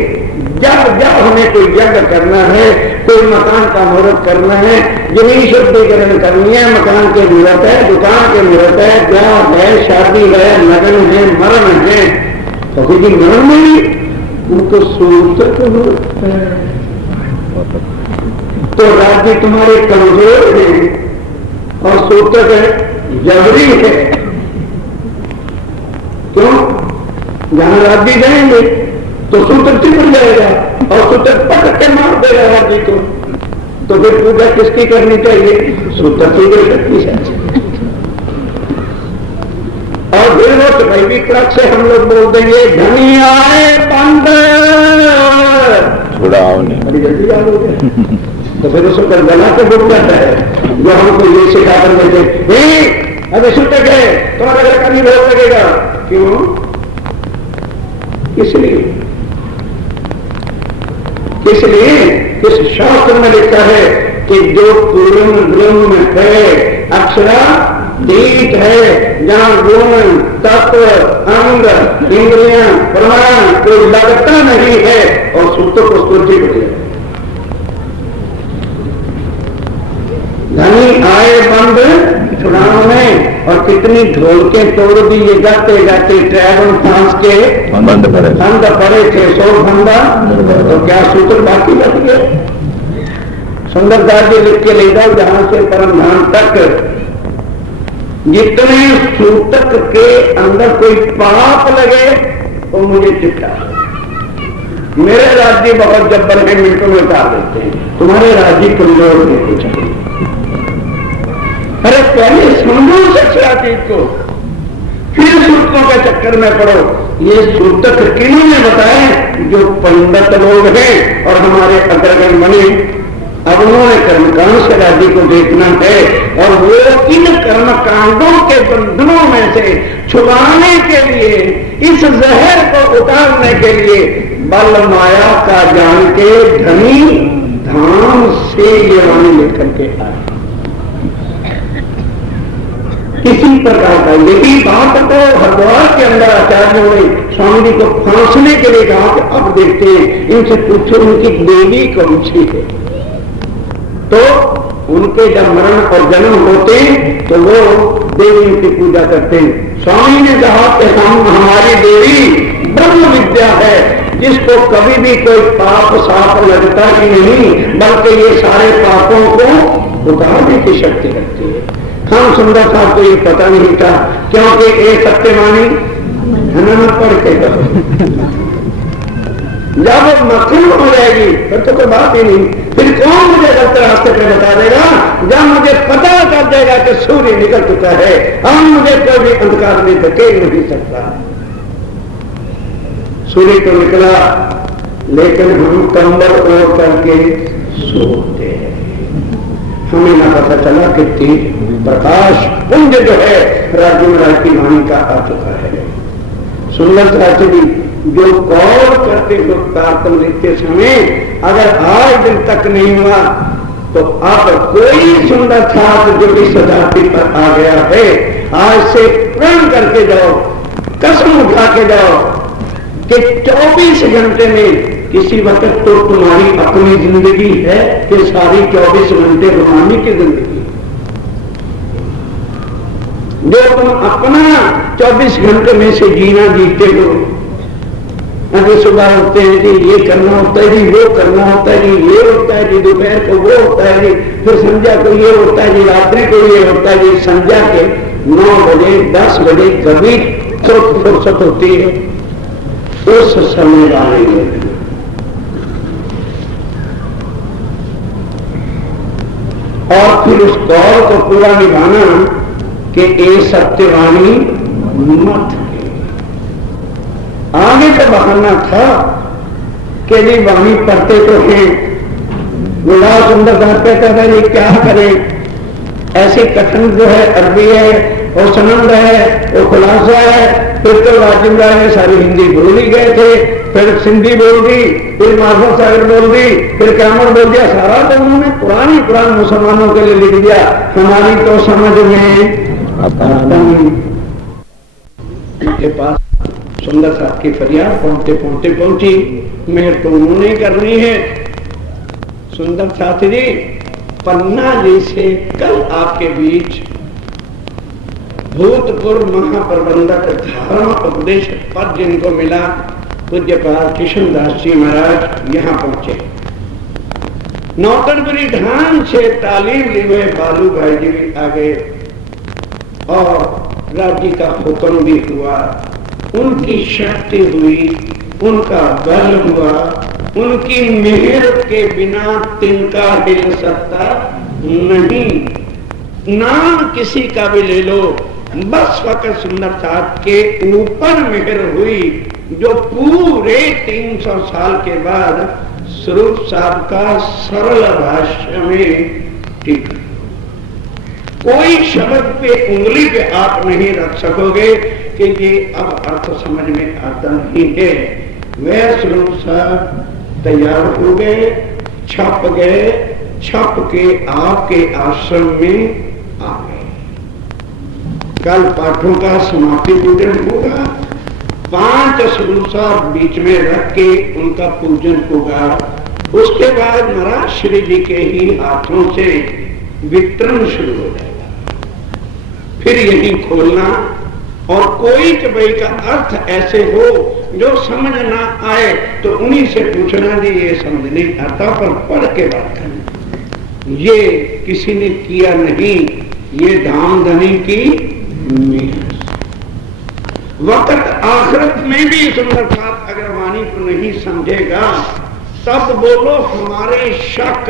जब जब हमें कोई यज्ञ करना है, कोई मकान का मुहूर्त करना है, जमीन शुद्धिकरण करनी है, मकान के मुहूर्त है, दुकान के मुहूर्त है, ब्याह है, शादी है, लगन है, मरण है, तो किसी मरण में भी उनको सूचक है। तो राज्य तुम्हारे कमजोर है और सूचक है जबरी है। क्यों? जहां राज्य जाएंगे तो सूचक चिपट जाएगा और सूचक पकड़ के मार देगा राज्य को, तो फिर पूजा किसकी करनी चाहिए? सूचक की शक्ति से। और फिर वो सिपाही ट्रक से हम लोग बोल देंगे धनी आए बंद छुड़ाओ नहीं, बड़ी जल्दी याद हो गया। तो फिर उसको कर गला तो डूब जाता है। जो हमको ये सिखा कर देते अभी सूचक है तुम्हारा घर का नहीं भोग लगेगा। क्यों? इसलिए इस शास्त्र में लिखा है कि जो पूर्ण ब्रह्म है, अक्षरातीत है, जहां गुण तत्व अंग इंद्रियां प्रमाण कोई लगता नहीं है और सूत्र को स्तुति हो गया। धनी आए बंद चुनाव में और कितनी ढोलके तोड़ दी ये जाते जाते ड्रैगन फ्रांस के बंद पड़े थे 100 बंदा, तो क्या सूत्र बाकी बच गए? सुंदरदास जी लिख के ले जाओ जहां से परम धाम तक जितने सूतक के अंदर कोई पाप लगे तो मुझे चिट्ठा। मेरे राज्य बहुत जब्बर है, मिनटों में उतार देते हैं, तुम्हारे राज्य कमजोर नहीं कुछ। अरे पहले समझो सक्षातीत को, फिर सूत्रों के चक्कर में पड़ो। ये सूतक किन्होंने बताए? जो पंडित लोग हैं और हमारे अग्रगण्य मणि। अब उन्होंने कर्मकांड से राज्य को देखना है और वो इन कर्मकांडों के के बंधनों में से छुड़ाने के लिए, इस जहर को उतारने के लिए बल माया का जान के धनी धाम से ये वाणी लेकर के आए। किसी प्रकार का यही बात तो हरिद्वार के अंदर आचार्यों ने स्वामी जी को फांसने के लिए कहा कि अब देखते हैं, इनसे पूछो उनकी देवी कौन सी है। तो उनके जब मरण और जन्म होते तो वो देवी की पूजा करते हैं। स्वामी ने कहा कि हमारी देवी ब्रह्म विद्या है, जिसको कभी भी कोई पाप साप लगता ही नहीं, बल्कि ये सारे पापों को उतारने की शक्ति रखती है। हम सुंदर साहब को ये पता नहीं था, क्योंकि एक सत्यवाणी धन पढ़ के जब मक्खन हो जाएगी फिर तो कोई बात ही नहीं, फिर कौन मुझे गलत रास्ते पे बता देगा। जब मुझे पता कर जाएगा कि सूर्य निकल चुका है, अब मुझे कोई भी अंधकार में धकेल नहीं सकता। सूर्य तो निकला, लेकिन हम कंबल ओढ़ करके सोते हैं, हमें ना पता चला कि तेज प्रकाश पुंज जो है राज्य महाराज की वाणी का आ चुका है। सुंदर शास्त्री जो गौर करते प्रार्थना लिखते समय अगर आज दिन तक नहीं हुआ तो अब कोई सुंदर छात्र जो इस धरती पर आ गया है, आज से प्रण करके जाओ, कसम उठा के जाओ कि 24 घंटे में किसी वक्त तो तुम्हारी अपनी जिंदगी है कि सारी 24 घंटे रुहानी की जिंदगी, जो तुम अपना 24 घंटे में से जीना जीते हो। अभी सुबह उठते हैं जी ये करना होता है जी, वो करना होता है जी, ये होता है जी, दोपहर को वो होता है जी, फिर संध्या को ये होता है जी, रात्रि को ये होता है जी। संध्या के 9 बजे 10 बजे कभी फुर्सत होती है, उस समय आएंगे। और फिर उस कौल को पूरा निभाना कि ये सत्यवाणी मत आगे तो बहाना था कि जी वाणी पढ़ते तो हैं, बड़ा सुंदर कहता था जी क्या करें, ऐसी कठिन जो है अरबी है और सनंद है वो खुलासा है। फिर तो राजेंद्र राय ने सारी हिंदी बोल ही गए थे, फिर सिंधी बोल दी, फिर माधव सागर बोल दी, फिर कैमर बोल दिया, सारा तो उन्होंने पुरानी मुसलमानों के लिए लिख दिया, हमारी तो समझ में आता नहीं। के पास सुंदर साहब की फरियाद पहुंचते पहुंचते पहुंची, मेहर तो उन्होंने करनी है। सुंदर शास्त्री पन्ना जी से कल आपके बीच भूतपूर्व महाप्रबंधक धर्म उपदेश पद जिनको मिला पूज्यपाल कृष्णदास जी महाराज यहाँ पहुंचे। नौतनपुरी ढान से तालीम लिए हुए बालू भाई जी भी आ गए और राज्य का हुक्म भी हुआ, उनकी शक्ति हुई, उनका बल हुआ, उनकी मेहर के बिना तिनका हिल सकता नहीं। नाम किसी का भी ले लो, बस फकत सुंदर साहब के ऊपर मेहर हुई, जो पूरे 300 साल के बाद स्वरूप साहब का सरल भाष्य में ठीक। कोई शब्द पे उंगली पे आप नहीं रख सकोगे कि ये अब अर्थ समझ में आता नहीं है। वह स्वरूप साहब तैयार हो गए, छप गए, छप के आपके आश्रम में आ गए। कल पाठों का समाप्ति पूजन होगा, 5 स्वरूप साहब बीच में रख के उनका पूजन होगा। उसके बाद महाराज श्री जी के ही हाथों से वितरण शुरू हो जाएगा, फिर यही खोलना। और कोई चबई का अर्थ ऐसे हो जो समझ ना आए तो उन्हीं से पूछना जी ये समझ नहीं आता, पर पढ़ के बात करना। ये किसी ने किया नहीं, ये धाम धनी की वक्त आखिरत में भी सुंदर साहब अगर वाणी को नहीं समझेगा तब बोलो हमारे शक,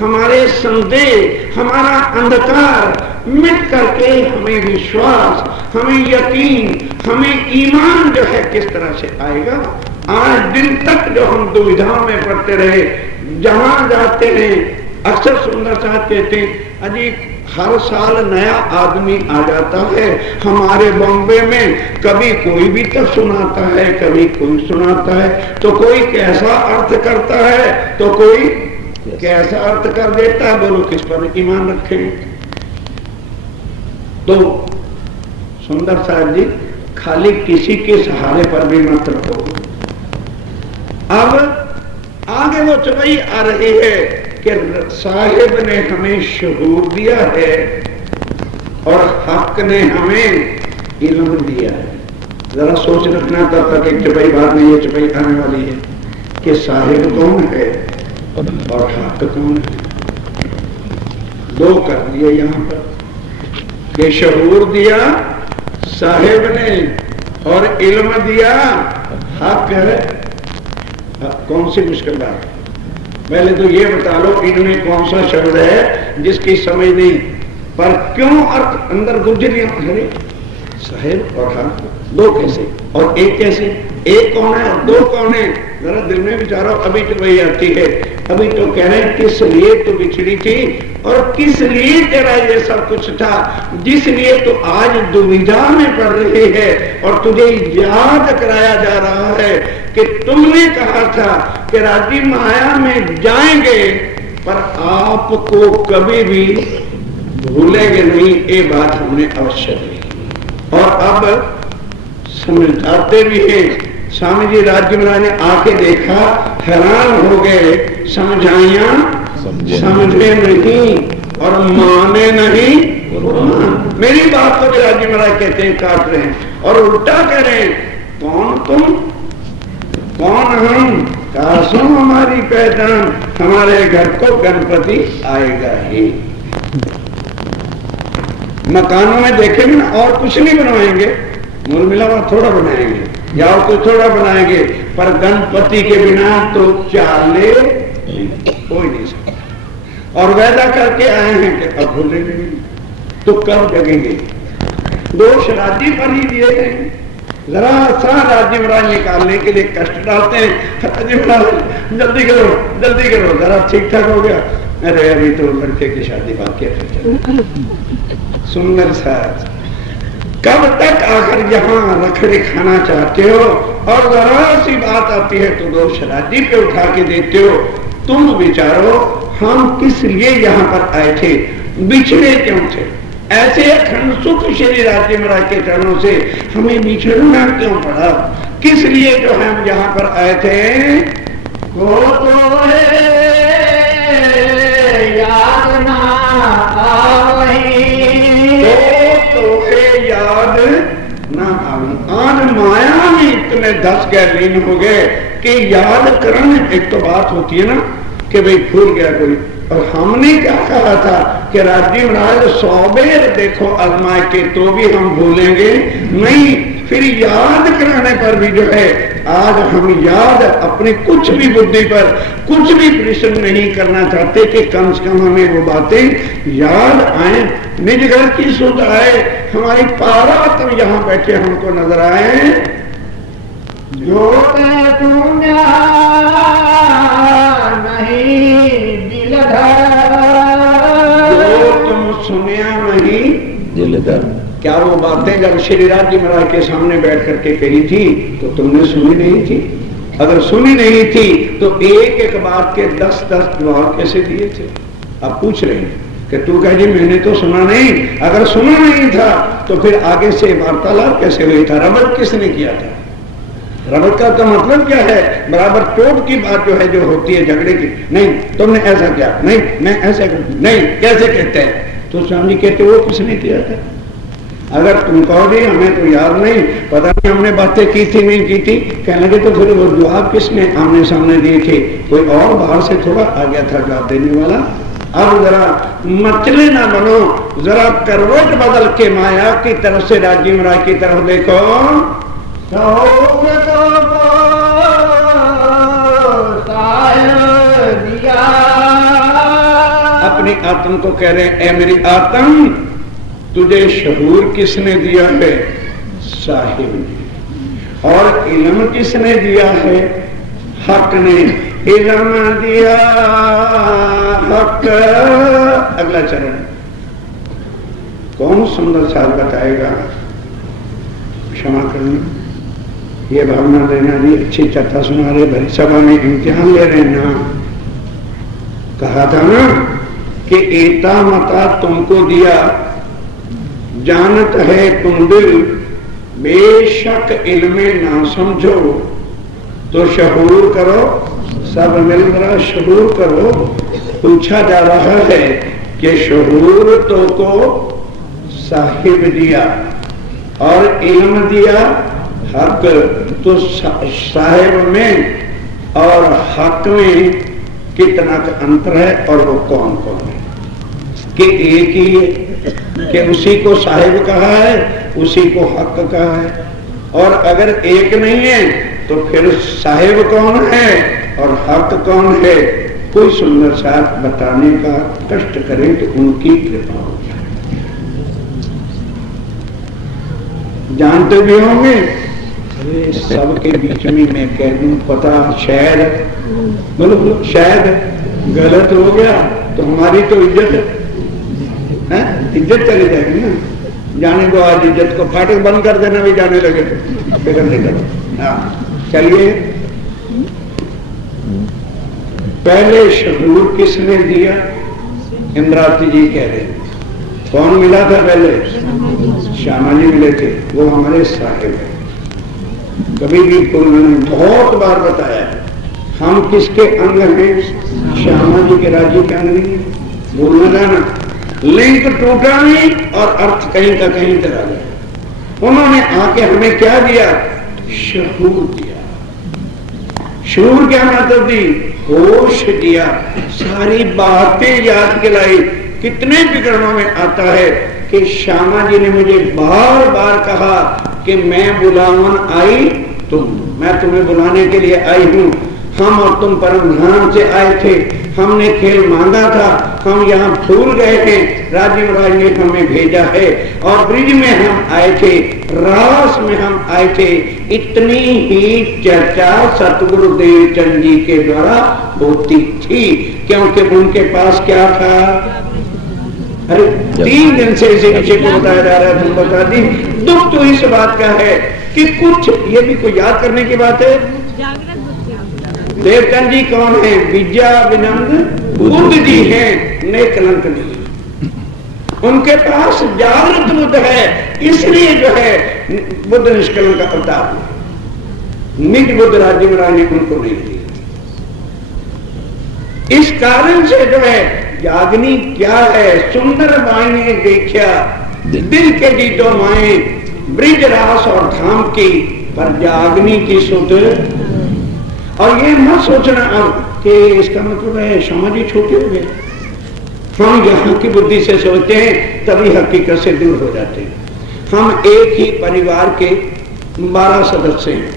हमारे संदेह, हमारा अंधकार मिट करके हमें विश्वास, हमें यकीन, हमें ईमान जो है किस तरह से आएगा। आज दिन तक जो हम दुविधा में पड़ते रहे, जहां जाते हैं अक्सर सुंदर साहब कहते हैं अजी हर साल नया आदमी आ जाता है। हमारे बॉम्बे में कभी कोई भी तो सुनाता है, कभी कोई सुनाता है, तो कोई कैसा अर्थ करता है तो कोई कैसा अर्थ कर देता है। बोलो किस पर ईमान रखें। तो सुंदर साहब जी, खाली किसी के सहारे पर भी मत रखो। अब आगे वो चौपाई आ रही है कि साहिब ने हमें शहूर दिया है और हक ने हमें इल्म दिया है। जरा सोच रखना तब तक एक चौपाई बाद में ये चौपाई आने वाली है कि साहिब कौन है और हक कौन है। दो कर दिए यहां पर कि शहूर दिया साहिब ने और इल्म दिया हक है। कौन सी मुश्किल बात है? पहले तो ये बता लो इनमें कौन सा शब्द है जिसकी समझ नहीं, पर क्यों अर्थ अंदर गुजरिया खड़े। साहिब और हक दो कैसे और एक कैसे? एक कौन है और दो कौन है? जरा दिल में विचारो। अभी तो वही आती है, अभी तो कह रहे हैं किस लिए तो बिछड़ी थी और किस लिए तेरा ये सब कुछ था, जिसलिए तो आज दुविधा में पड़ रही है। और तुझे याद कराया जा रहा है कि तुमने कहा था कि राजी माया में जाएंगे पर आपको कभी भी भूलेंगे नहीं। ये बात हमने अवश्य दी और अब समझाते भी हैं। स्वामी जी राज्य महाराज ने आके देखा, हैरान हो गए। समझाइया समझे नहीं और माने नहीं। मेरी बात को भी राज्य महाराज कहते हैं काट रहे हैं और उल्टा कह रहे हैं कौन तुम कौन हम, कासों हमारी पहचान, हमारे घर को गणपति आएगा ही। मकानों में देखेंगे ना और कुछ नहीं बनवाएंगे, मूल मिलावा थोड़ा बनाएंगे या और कुछ थोड़ा बनाएंगे, पर गणपति के बिना तो चाले कोई नहीं सकता। और वादा करके आए हैं कि अब भूलेंगे नहीं तो कब जगेंगे। दोष राज्य पर ही दिए गए। जरा सा राज्य महाराज निकालने के लिए कष्ट डालते हैं। राज्य महाराज जल्दी करो जल्दी करो, जरा ठीक ठाक हो गया। अरे अभी तो लड़के की शादी बाकी है। सुंदर सा कब तक आकर यहाँ रखड़े खाना चाहते हो और जरा सी बात आती है तो दोष राज्य पे उठा के देते हो। तुम विचारो हम किस लिए यहाँ पर आए थे, बिछड़े क्यों थे? ऐसे अखंड सुख श्री राज्य महाराज के चरणों से हमें बिछड़ना क्यों पड़ा? किस लिए जो हम यहाँ पर आए थे? वो तो है याद ना आवही, तो है याद ना आवी। आज माया में इतने धस गए, लीन हो गए कि याद करने एक तो बात होती है ना कि भाई भूल गया कोई। और हमने क्या कहा था कि राज्य महाराज 100 बेर देखो आजमाए के तो भी हम भूलेंगे नहीं। फिर याद कराने पर भी जो है आज हम याद अपनी कुछ भी बुद्धि पर कुछ भी प्रश्न नहीं करना चाहते कि कम से कम हमें वो बातें याद आए, निज घर की सुध आए, हमारी पारा तब यहाँ बैठे हमको नजर आए। जो तुमने नहीं दिल जो तुम सुनिया नहीं दिल धर। क्या वो बातें जब श्री राज्य महाराज के सामने बैठ करके कही थी तो तुमने सुनी नहीं थी? अगर सुनी नहीं थी तो एक एक बात के 10-10 जवाब कैसे दिए थे? अब पूछ रहे हैं कि तू कह जी मैंने तो सुना नहीं। अगर सुना नहीं था तो फिर आगे से वार्तालाप कैसे हुई था? रबत किसने किया था? रबत का मतलब क्या है? बराबर चोट की बात जो है जो होती है झगड़े की, नहीं तुमने ऐसा किया, नहीं मैं ऐसा नहीं, कैसे कहते हैं? तो स्वामी कहते वो किसने किया था? अगर तुम कहोगे हमें तो याद नहीं, पता नहीं हमने बातें की थी नहीं की थी, कहने लगे तो फिर वो जवाब किसने आमने सामने दिए थे? कोई और बाहर से थोड़ा आ गया था जवाब देने वाला। अब जरा मचले ना बनो, जरा करवट बदल के माया की तरफ से राज्य महाराज की तरफ देखो। अपनी आत्म को कह रहे हैं ए मेरी आत्म तुझे शहूर किसने दिया है? साहिब ने। और इल्म किसने दिया है? हक ने। इल्म दिया हक। अगला चरण कौन सुंदर साथ बताएगा? क्षमा करना, ये भावना लेना जी, अच्छी चर्चा सुना रहे, भरी सभा में इम्तिहान ले रहे ना। कहा था ना कि एता मता तुमको दिया, जानत है तुम दिल, बेशक इल्मे ना समझो, तो शहूर करो, सब मिल रहा शहूर करो। पूछा जा रहा है कि शहूर तो को साहिब दिया और इल्म दिया हक, तो साहिब में और हक में कितना अंतर है और वो कौन कौन है? कि एक ही है कि उसी को साहिब कहा है, उसी को हक कहा है। और अगर एक नहीं है तो फिर साहिब कौन है और हक कौन है? कोई सुंदर साथ बताने का कष्ट करें तो उनकी कृपा हो जाए। जानते भी होंगे, अरे सबके बीच में मैं कह दूं, पता शायद बोलो शायद गलत हो गया तो हमारी तो इज्जत है, इज्जत चली जाएगी ना। जाने दो, आज इज्जत को फाटक बंद कर देना भी जाने लगे तो फिक्र नहीं करो। हाँ चलिए, पहले शहूर किसने दिया? इंद्रावती जी कह रहे। कौन मिला था पहले? श्यामा जी मिले थे, वो हमारे साहिब है। कभी भी उन्होंने बहुत बार बताया हम किसके अंग हैं? श्यामा जी के राज्य के अंग नहीं, भूलना जाना। लिंक टूटा नहीं और अर्थ कहीं का कहीं चला गया। उन्होंने आके हमें क्या दिया? शहूर दिया। शहूर क्या मतलब दी? होश दिया, सारी बातें याद दिलाई। कितने विकरणों में आता है कि श्यामा जी ने मुझे बार बार कहा कि मैं बुलावन आई तुम, मैं तुम्हें बुलाने के लिए आई हूं। हम और तुम परम ध्यान से आए थे, हमने खेल मांगा था, हम यहाँ भूल गए थे, राज्य महाराज ने हमें भेजा है और ब्रिज में हम आए थे, रास में हम आए थे। इतनी ही चर्चा सतगुरुदेव चंद जी के द्वारा होती थी, क्योंकि उनके पास क्या था? अरे 3 दिन से इसी विषय को बताया जा रहा है, तुम बता दी। दुख तो इस बात का है कि कुछ ये भी कोई याद करने की बात है। देवचंद जी कौन है? विद्या विनम्र बुद्ध जी हैं, नेक कलंक नहीं। उनके पास जागृत बुद्ध है, इसलिए जो है बुद्ध निष्कलंक का अवतार। निज बुद्ध राज्य महाराज ने उनको नहीं दिया। इस कारण से जो है याग्नि क्या है? सुंदर बाई देखा दिल के गीतों माए, ब्रिज रास और धाम की, पर याग्नि की सुध। और ये मत सोचना अब कि इसका मतलब है श्यामा जी छोटे हो गए। हम यहाँ की बुद्धि से सोचते हैं तभी हकीकत से दूर हो जाते हैं। हम एक ही परिवार के 12 सदस्य हैं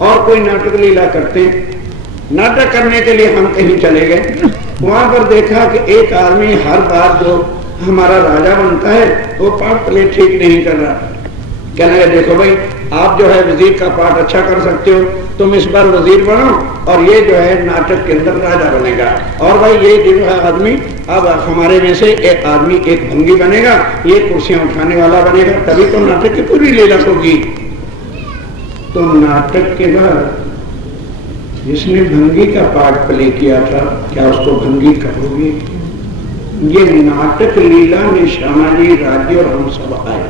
और कोई नाटक लीला करते हैं। नाटक करने के लिए हम कहीं चले गए, वहां पर देखा कि एक आदमी हर बार जो हमारा राजा बनता है वो पाठ प्ले ठीक नहीं कर रहा। कहने लगे देखो भाई, आप जो है वजीर का पाठ अच्छा कर सकते हो, तुम इस बार वजीर बनो और ये जो है नाटक के अंदर राजा बनेगा। और भाई ये जो है आदमी अब हमारे में से एक आदमी एक भंगी बनेगा, ये कुर्सियां उठाने वाला बनेगा, तभी तो नाटक की पूरी लीला होगी। तो नाटक के बाद जिसने भंगी का पाठ प्ले किया था, क्या उसको भंगी कहोगे? ये नाटक लीला में श्यामा जी राज्य और हम सब आए।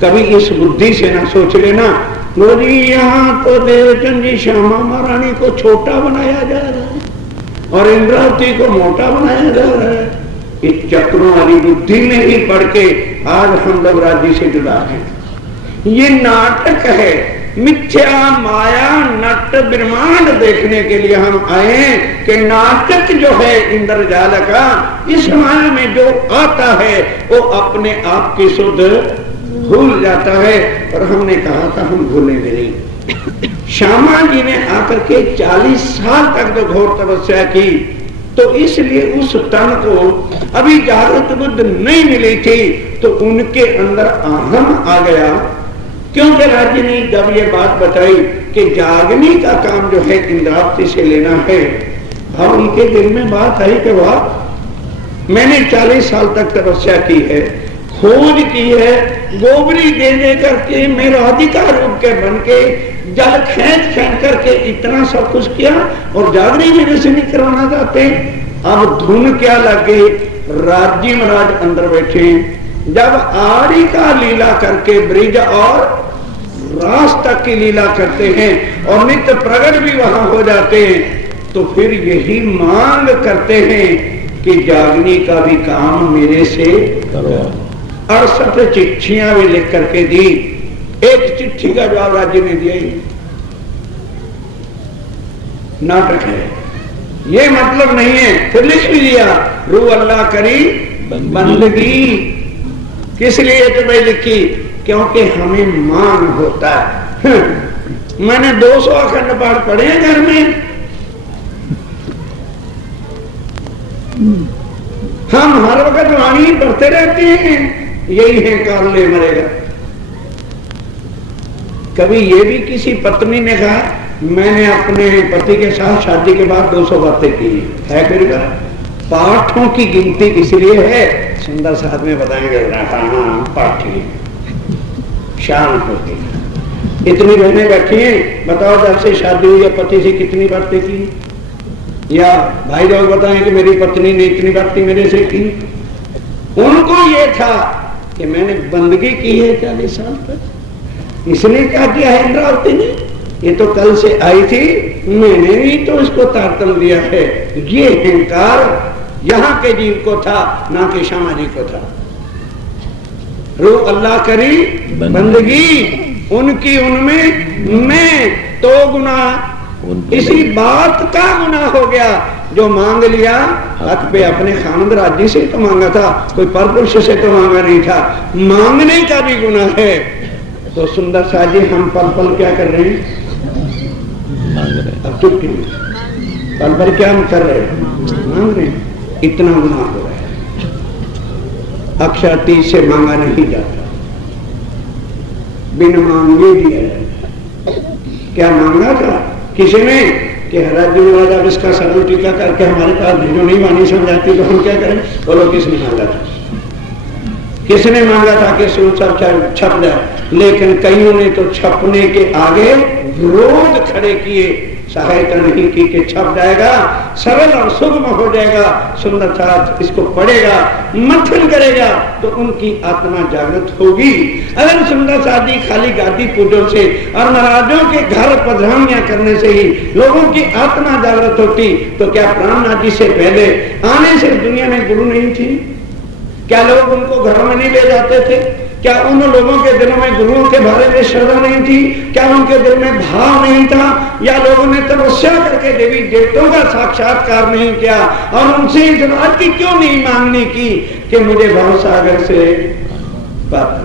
कभी इस बुद्धि से ना सोच लेना मोदी यहाँ तो देवचंद जी श्यामा महारानी को छोटा बनाया जा रहा है और इंद्रावती को मोटा बनाया जा रहा है। इस चक्रों वाली बुद्धि में ही पढ़ के आज हम लोग राज्य से जुड़ा है। ये नाटक है, मिथ्या माया नट ब्रह्मांड देखने के लिए हम आए कि नाटक जो है इंद्रजाल का, इस माया में जो आता है वो अपने आप की शुद्ध भूल जाता है। और हमने कहा था हम भूलेंगे नहीं। श्यामा जी ने आकर के 40 साल तक जो घोर तपस्या की, तो इसलिए उस तन को अभी जागृत बुद्ध नहीं मिली थी, तो उनके अंदर अहम आ गया। क्योंकि राज्य ने जब ये बात बताई कि जागने का काम जो है इंद्रावती से लेना है, अब उनके दिल में बात आई कि वाह, मैंने 40 साल तक तपस्या की है, खोज की है, गोबरी दे दे करके मेरा अधिकार रूप के बन के जल खींच खींच करके इतना सब कुछ किया, और जागरण मेरे से नहीं करवाना चाहते। अब धुन क्या लगे, राज्य महाराज अंदर बैठे, जब आड़ी का लीला करके ब्रिज और रास तक की लीला करते हैं और नित्य प्रगट भी वहां हो जाते हैं, तो फिर यही मांग करते हैं कि जागनी का भी काम मेरे से करो। 68 चिट्ठियां भी लिख करके दी, एक चिट्ठी का जवाब राज्य ने दिया ही। नाटक है, ये मतलब नहीं है। फिर लिख भी दिया, रू अल्लाह करी बंदगी। किस लिए तुम्हें लिखी? क्योंकि हमें मान होता है। मैंने 200 अखंड पाठ पढ़े हैं घर में, हम हर वक्त वाणी पढ़ते रहते हैं, यही है काल ले मरेगा। कभी ये भी किसी पत्नी ने कहा मैंने अपने पति के साथ शादी के बाद 200 बातें की है, फिर पाठों की गिनती इसलिए है, सुंदर साथ में बताएंगे। हाँ पाठी शाम हो गई, इतनी बहनें बैठी हैं, बताओ जब से शादी हुई है पति से कितनी बातें की? या भाई लोग बताएं कि मेरी पत्नी ने इतनी बातें मेरे से की। उनको ये था कि मैंने बंदगी की है 40 साल तक। इसने क्या किया है इंद्रावती ने? ये तो कल से आई थी, मैंने भी तो इसको तारतम दिया है। ये अहंकार यहाँ के जीव को था, ना कि श्यामा जी को था। रू अल्लाह करी बंदगी, उनकी उनमें मैं तो गुना, इसी बात का गुना हो गया जो मांग लिया हक पे अपने खानद राज्य से तो मांगा था, कोई परपुरुष से तो मांगा नहीं था। मांगने का भी गुना है। तो सुंदर साथ जी हम पल पल क्या कर रहे हैं? अब चुपकी पल पल क्या हम कर रहे हैं? मांग रहे हैं। इतना गुना हो रहा है। अक्षर 30 से मांगा नहीं जाता, बिन मांगे दिया जाता। क्या मांगा था किसी ने कि राज्य महाराज अब इसका सरल टीका करके हमारे पास भेजो, नहीं वाणी समझाती तो हम क्या करें? बोलो किसने मांगा था? किसने मांगा था कि सब छप जाए? लेकिन कईयों ने तो छपने के आगे विरोध खड़े किए, सहायता नहीं की कि छप जाएगा, सरल और सुगम हो जाएगा, सुंदर साथ इसको पढ़ेगा, मंथन करेगा तो उनकी आत्मा जागृत होगी। अगर सुंदर साथ जी खाली गादी पूजों से और महाराजों के घर पधरानियां करने से ही लोगों की आत्मा जागृत होती, तो क्या प्राणनाथ जी से पहले आने से दुनिया में गुरु नहीं थी? क्या लोग उनको घरों में नहीं ले जाते थे? क्या उन लोगों के दिलों में गुरुओं के बारे में श्रद्धा नहीं थी? क्या उनके दिल में भाव नहीं था? या लोगों ने तपस्या करके देवी देवताओं का साक्षात्कार नहीं किया और उनसे इस बात की क्यों नहीं मांगनी की कि मुझे भव सागर से पाना?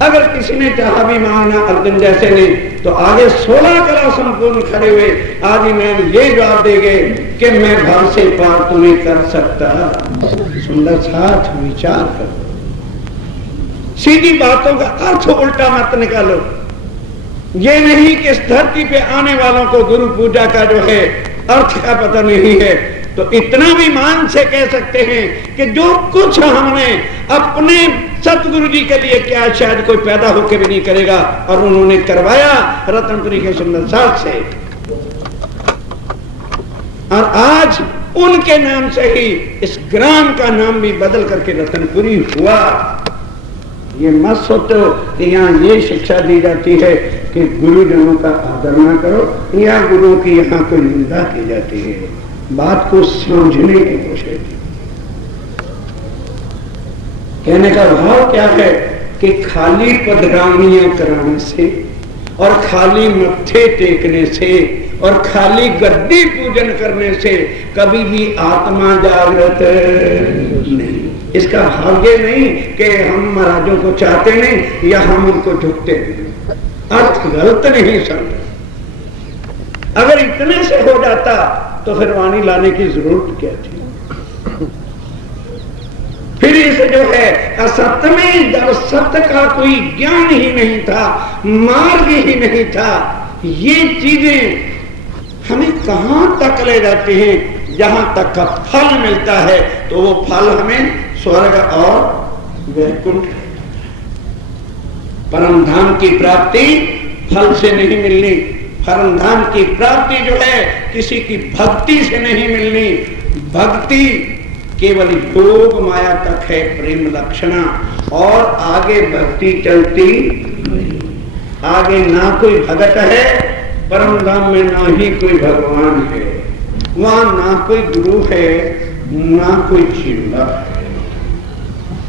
अगर किसी ने चाहा भी मांगना अर्जुन जैसे ने, तो आगे 16 कला संपूर्ण खड़े हुए आदि में ये जवाब दे गए कि मैं भव से पार तुम्हें कर सकता। सुंदर साथ विचार करो, सीधी बातों का अर्थ उल्टा मत निकालो। ये नहीं कि इस धरती पे आने वालों को गुरु पूजा का जो है अर्थ का पता नहीं है, तो इतना भी मान से कह सकते हैं कि जो कुछ हमने अपने सतगुरु जी के लिए किया शायद कोई पैदा होकर भी नहीं करेगा, और उन्होंने करवाया रतनपुरी के सुंदर साथ से। और आज उनके नाम से ही इस ग्राम का नाम भी बदल करके रतनपुरी हुआ। ये मत सोचो कि यहाँ ये शिक्षा दी जाती है कि गुरुजनों का आदर ना करो या गुरुओं की यहाँ कोई निंदा की जाती है। बात को समझने की कोशिश की। कहने का भाव क्या है कि खाली पधरानियां कराने से और खाली मत्थे टेकने से और खाली गद्दी पूजन करने से कभी भी आत्मा जागृत नहीं। इसका भाव ये नहीं कि हम महाराजों को चाहते नहीं या हम उनको झुकते नहीं, अर्थ गलत नहीं समझ। अगर इतने से हो जाता तो फिर वाणी लाने की जरूरत क्या थी? फिर इसे जो है असत्य में जब सत्य का कोई ज्ञान ही नहीं था, मार्ग ही नहीं था, ये चीजें हमें कहां तक ले जाती हैं? जहां तक का फल मिलता है तो वो फल हमें स्वर्ग और वैकुंठ। परम धाम की प्राप्ति फल से नहीं मिलनी, परम धाम की प्राप्ति जो है किसी की भक्ति से नहीं मिलनी। भक्ति केवल योग माया तक है, प्रेम लक्षणा, और आगे भक्ति चलती नहीं। आगे ना कोई भगत है परम धाम में, ना ही कोई भगवान है, वहां ना कोई गुरु है, ना कोई चिल्ला है,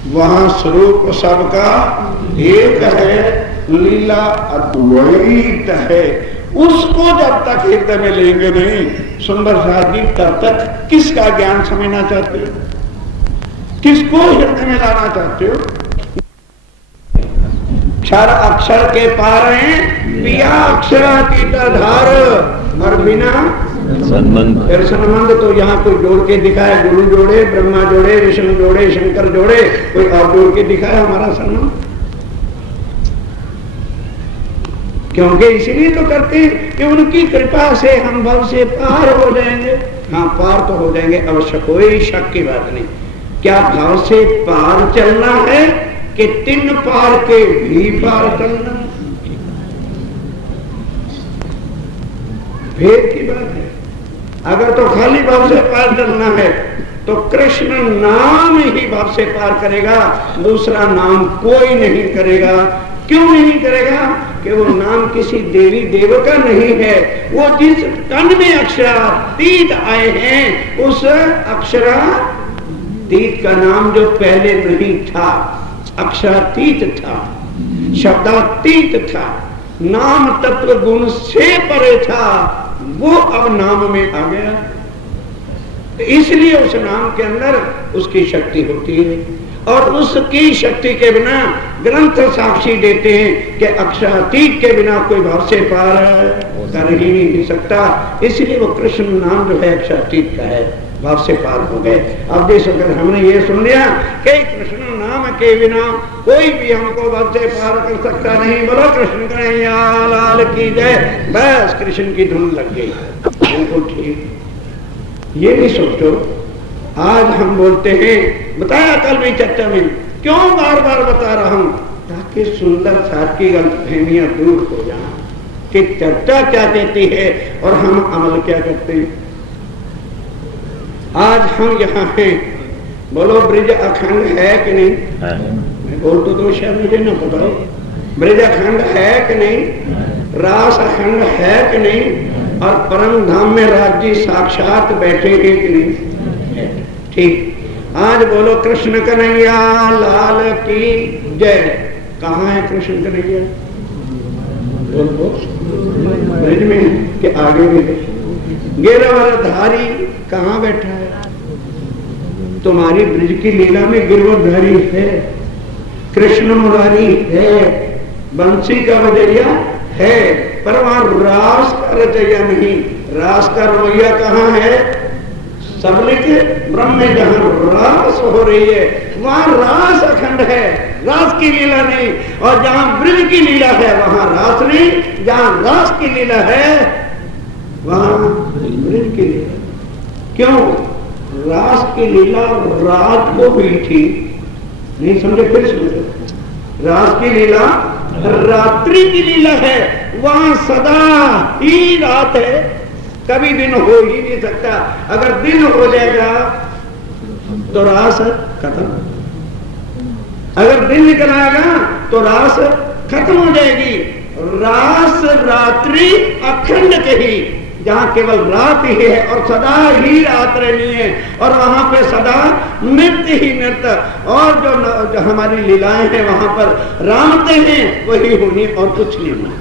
वहां स्वरूप सबका एक है, लीला अद्वैत है। उसको जब तक हृदय में लेंगे नहीं सुंदर साहब जी, तब तक किसका ज्ञान समझना चाहते हो, किसको हृदय में लाना चाहते हो? क्षर अक्षर के पार हैं, पिया अक्षरातीत धार, और बिना फिर संबंध तो यहाँ कोई जोड़ के दिखाए, गुरु जोड़े, ब्रह्मा जोड़े, विष्णु जोड़े, शंकर जोड़े, कोई और जोड़ के दिखाए हमारा संबंध। क्योंकि इसीलिए तो करते हैं कि उनकी कृपा से हम भव से पार हो जाएंगे। हाँ, पार तो हो जाएंगे अवश्य, कोई शक की बात नहीं। क्या भाव से पार चलना है कि तीन पार के भी पार चलना? भेद की बात है। अगर तो खाली भाव से पार चलना है तो कृष्ण नाम ही भाव से पार करेगा, दूसरा नाम कोई नहीं करेगा। क्यों नहीं करेगा? कि वो नाम किसी देवी देवता नहीं है, वो जिस तन में अक्षरातीत आए हैं उस अक्षरातीत का नाम जो पहले नहीं था, अक्षरातीत था, शब्दातीत था, नाम तत्व गुण से परे था, वो अब नाम में आ गया। इसलिए उस नाम के अंदर उसकी शक्ति होती है, और उसकी शक्ति के बिना ग्रंथ साक्षी देते हैं कि अक्षरातीत के बिना कोई भाव से पार कर ही नहीं सकता। इसलिए वो कृष्ण नाम जो है अक्षरातीत का है, भाव से पार हो गए। अब देखो, अगर हमने ये सुन लिया कि कृष्ण नाम के बिना कोई भी हमको भाव से पार कर सकता नहीं, बोलो कृष्ण कन्हैया लाल की जय, बस कृष्ण की धुन लग गई, बिल्कुल ठीक। ये भी सोचो, आज हम बोलते हैं, बताया कल भी चर्चा में, क्यों बार बार बता रहा हूं, ताकि सुंदर साथ की गलतफहमियां दूर हो जाएं कि चर्चा क्या कहती है और हम अमल क्या करते हैं। आज हम यहाँ हैं, बोलो ब्रिज अखंड है कि नहीं? मैं बोल तो दो शायद मुझे ना पता, ब्रिज अखंड है कि नहीं? रास अखंड है कि नहीं? और परम धाम में राज्य साक्षात बैठे हैं कि नहीं? ठीक। आज बोलो कृष्ण कन्हैया लाल की जय। कहाँ है कृष्ण कन्हैया? बोलो ब्रिज में के आगे में? गिरवरधारी कहाँ बैठा है? तुम्हारी ब्रिज की लीला में गिरवरधारी है, कृष्ण मुरारी है, बंसी का रचैया है, पर वहां रास का रचैया नहीं। रास का रवैया कहाँ है? सबलिक ब्रह्म में जहां रास हो रही है वहां रास अखंड है, रास की लीला नहीं। और जहां ब्रिज की लीला है वहां रास नहीं, जहां रास की लीला है वहां ब्रिज की लीला। क्यों? रास की लीला रात को हुई थी, नहीं समझे? फिर समझो, रास की लीला रात्रि की लीला है, वहां सदा ही रात है, कभी दिन हो ही नहीं सकता। अगर दिन हो जाएगा तो रास खत्म, अगर दिन निकल आएगा तो रास खत्म हो जाएगी। रास रात्रि अखंड कही, जहां केवल रात ही है और सदा ही रात रहनी है, और वहां पे सदा नृत्य ही नृत्य। और जो हमारी लीलाएं हैं वहां पर रामते हैं वही होनी और कुछ नहीं होना।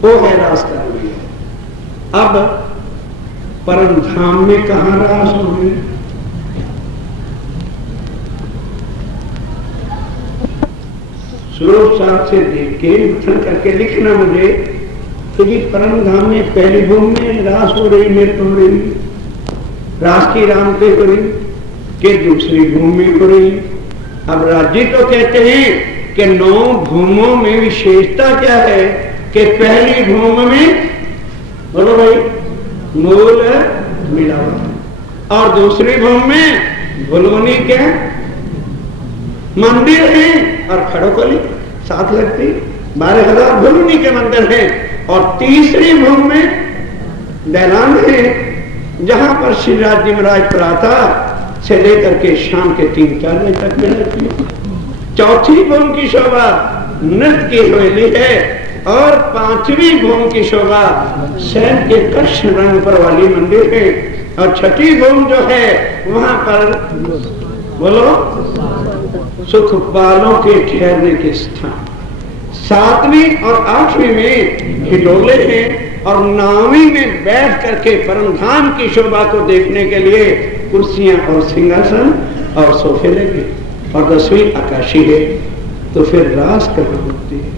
वो है रास का लीला। अब परम धाम में कहां रास होगी? स्वरूप साहब से देख के मंथन करके लिखना मुझे तो जी परम धाम में पहली भूमि में रास हो रही, नृत्य हो रही, रास की राम पे हो रही कि दूसरी भूमि में हो रही। अब राज्य तो कहते हैं कि 9 भूमों में विशेषता क्या है कि पहली भूमि में बोलो भाई मूल मिलावट, और दूसरी भूमि में भुलवनी के मंदिर हैं और खड़ोकली साथ लगती 12,000 भुलवनी के मंदिर हैं। और तीसरी भूमि में दैलान है जहां पर श्री राज जी महाराज प्रातः से लेकर के शाम के 3-4 बजे तक मिलती है। चौथी भूमि की शोभा नृत्य की हवेली है और 5वीं भूमि की शोभा शहर के कृष्ण रंग पर वाली मंदिर है। और 6ठी भूमि जो है वहां पर बोलो सुख बालों के ठहरने के स्थान। 7वीं और 8वीं में हिडोले हैं और 9वीं में बैठ करके परम धाम की शोभा को देखने के लिए कुर्सियां और सिंहासन और सोफे लगे। और 10वीं आकाशी है। तो फिर रास कहाँ होती है?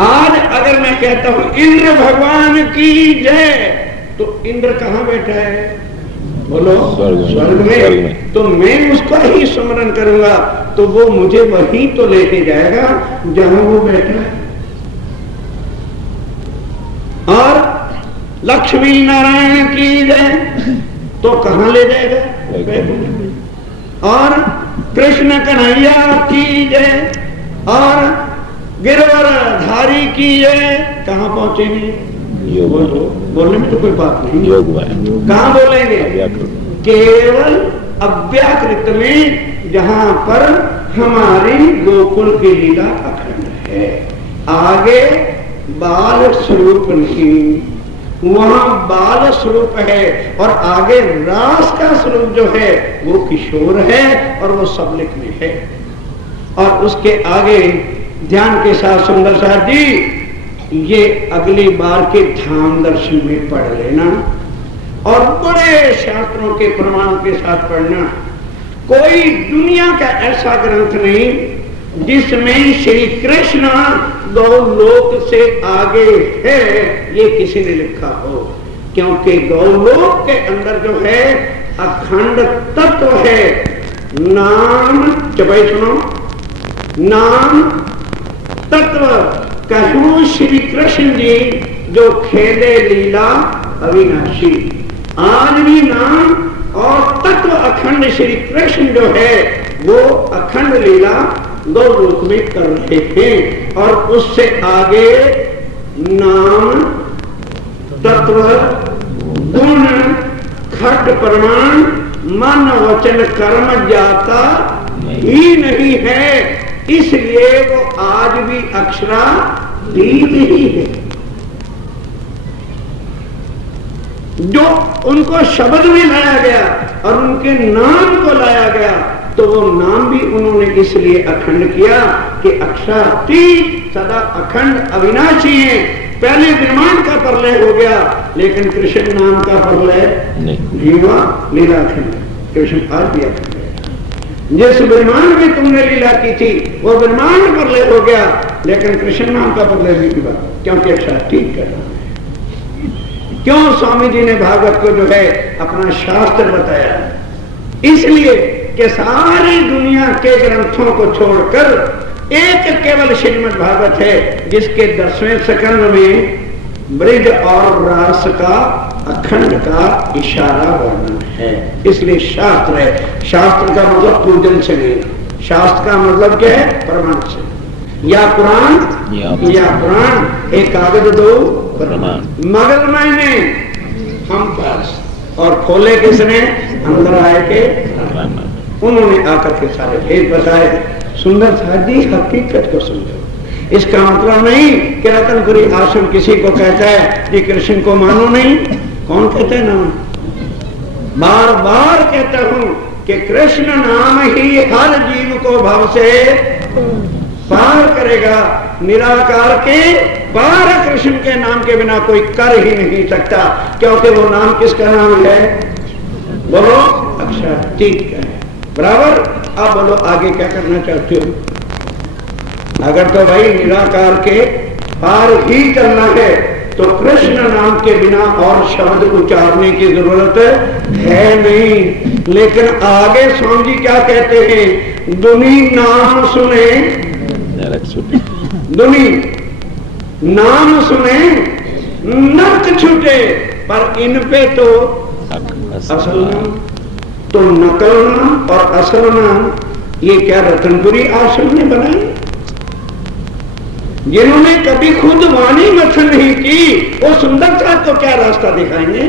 आज अगर मैं कहता हूं इंद्र भगवान की जय, तो इंद्र कहां बैठा है? बोलो स्वर्ग में। तो मैं उसका ही स्मरण करूंगा तो वो मुझे वहीं तो लेके जाएगा जहां वो बैठा है। और लक्ष्मी नारायण की जय तो कहां ले जाएगा? और कृष्ण कन्हैया की जय और गिरवरधारी की जय कहां पहुंचेंगे? बोलने में तो कोई बात नहीं। कहां बोलेंगे? केवल अव्याकृत में जहां पर हमारी गोकुल की लीला अखंड है। आगे बाल स्वरूप नहीं, वहां बाल स्वरूप है और आगे रास का स्वरूप जो है वो किशोर है और वो सबलिक में है। और उसके आगे ध्यान के साथ सुंदर साहब जी ये अगली बार के धाम दर्शन में पढ़ लेना और बड़े शास्त्रों के प्रमाण के साथ पढ़ना। कोई दुनिया का ऐसा ग्रंथ नहीं जिसमें श्री कृष्ण गौलोक से आगे है ये किसी ने लिखा हो, क्योंकि गौलोक के अंदर जो है अखंड तत्व है। नाम चपाई सुनो, नाम तत्व कहूं श्री कृष्ण जी जो खेले लीला अविनाशी। आज भी नाम और तत्व अखंड श्री कृष्ण जो है वो अखंड लीला गौलोक में कर रहे हैं। और उससे आगे नाम तत्व गुण खट प्रमाण मन वचन कर्म जाता ही नहीं है, इसलिए वो आज भी अक्षरातीत ही है। जो उनको शब्द में लाया गया और उनके नाम को लाया गया तो वो नाम भी उन्होंने इसलिए अखंड किया कि अक्षरातीत सदा अखंड अविनाशी है। पहले ब्रह्मांड का प्रलय हो गया लेकिन कृष्ण नाम का प्रलय नहीं हुआ। लीला अखंड, कृष्ण आज भी अखंड। जिस ब्रह्मांड में तुमने लीला की थी वो ब्रह्मांड प्रलय हो गया लेकिन कृष्ण नाम का प्रलय भी हुआ, क्योंकि अक्षरातीत कर रहा है। क्यों स्वामी जी ने भागवत को जो है अपना शास्त्र बताया? इसलिए कि सारी दुनिया के ग्रंथों को छोड़कर एक केवल श्रीमद् भागवत है जिसके 10वें स्कंद में ब्रज और रास का अखंड का इशारा वर्णन है। इसलिए शास्त्र है। शास्त्र का मतलब पूजन से नहीं, शास्त्र का मतलब क्या है? प्रमाण से। या पुराण या पुराण, एक कागज दो प्रमाण। मगर मैंने हम पास और खोले किसने? अंदर आए के उन्होंने आकर के सारे भेद बताए। सुंदर साहब जी हकीकत को समझो। इसका मतलब नहीं कि रतनपुरी आश्रम किसी को कहता है कि कृष्ण को मानो नहीं। कौन कहता है ना? बार बार कहता हूं कि कृष्ण नाम ही हर जीव को भव से पार करेगा। निराकार के पार कृष्ण के नाम के बिना कोई कर ही नहीं सकता, क्योंकि वो नाम किसका नाम है? बोलो अक्षरातीत का है। बराबर। अब बोलो आगे क्या करना चाहते हो? अगर तो भाई निराकार के पार ही करना है तो कृष्ण नाम के बिना और शब्द उच्चारने की जरूरत है नहीं। लेकिन आगे स्वामी जी क्या कहते हैं? दुनी नाम सुने, दुनी नाम सुने नर्क छूटे, पर इन पे तो असल नाम, तो नकल नाम और असल नाम ये क्या रतनपुरी आश्रम ने बनाए? जिन्होंने कभी खुद वाणी मथन नहीं की, वो सुंदर साहब को क्या रास्ता दिखाएंगे?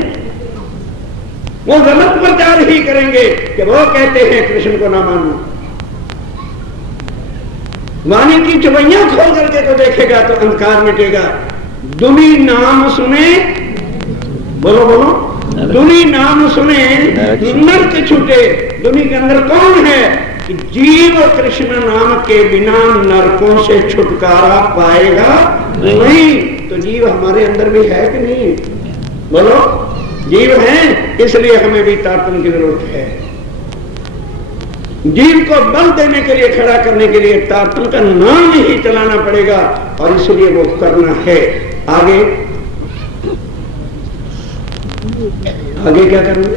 वो गलत प्रचार ही करेंगे कि वो कहते हैं कृष्ण को ना मानो। वाणी की चवैया खोल करके तो देखेगा तो अंधकार मिटेगा। दुनी नाम सुने, बोलो बोलो, दुनी नाम सुने नर्क छूटे। दुनी के अंदर कौन है? जीव कृष्ण नाम के बिना नरकों से छुटकारा पाएगा नहीं। तो जीव हमारे अंदर भी है कि नहीं? बोलो, जीव है, इसलिए हमें भी तारतम की जरूरत है। जीव को बल देने के लिए, खड़ा करने के लिए तारतम का नाम ही चलाना पड़ेगा, और इसलिए वो करना है। आगे आगे क्या करेंगे?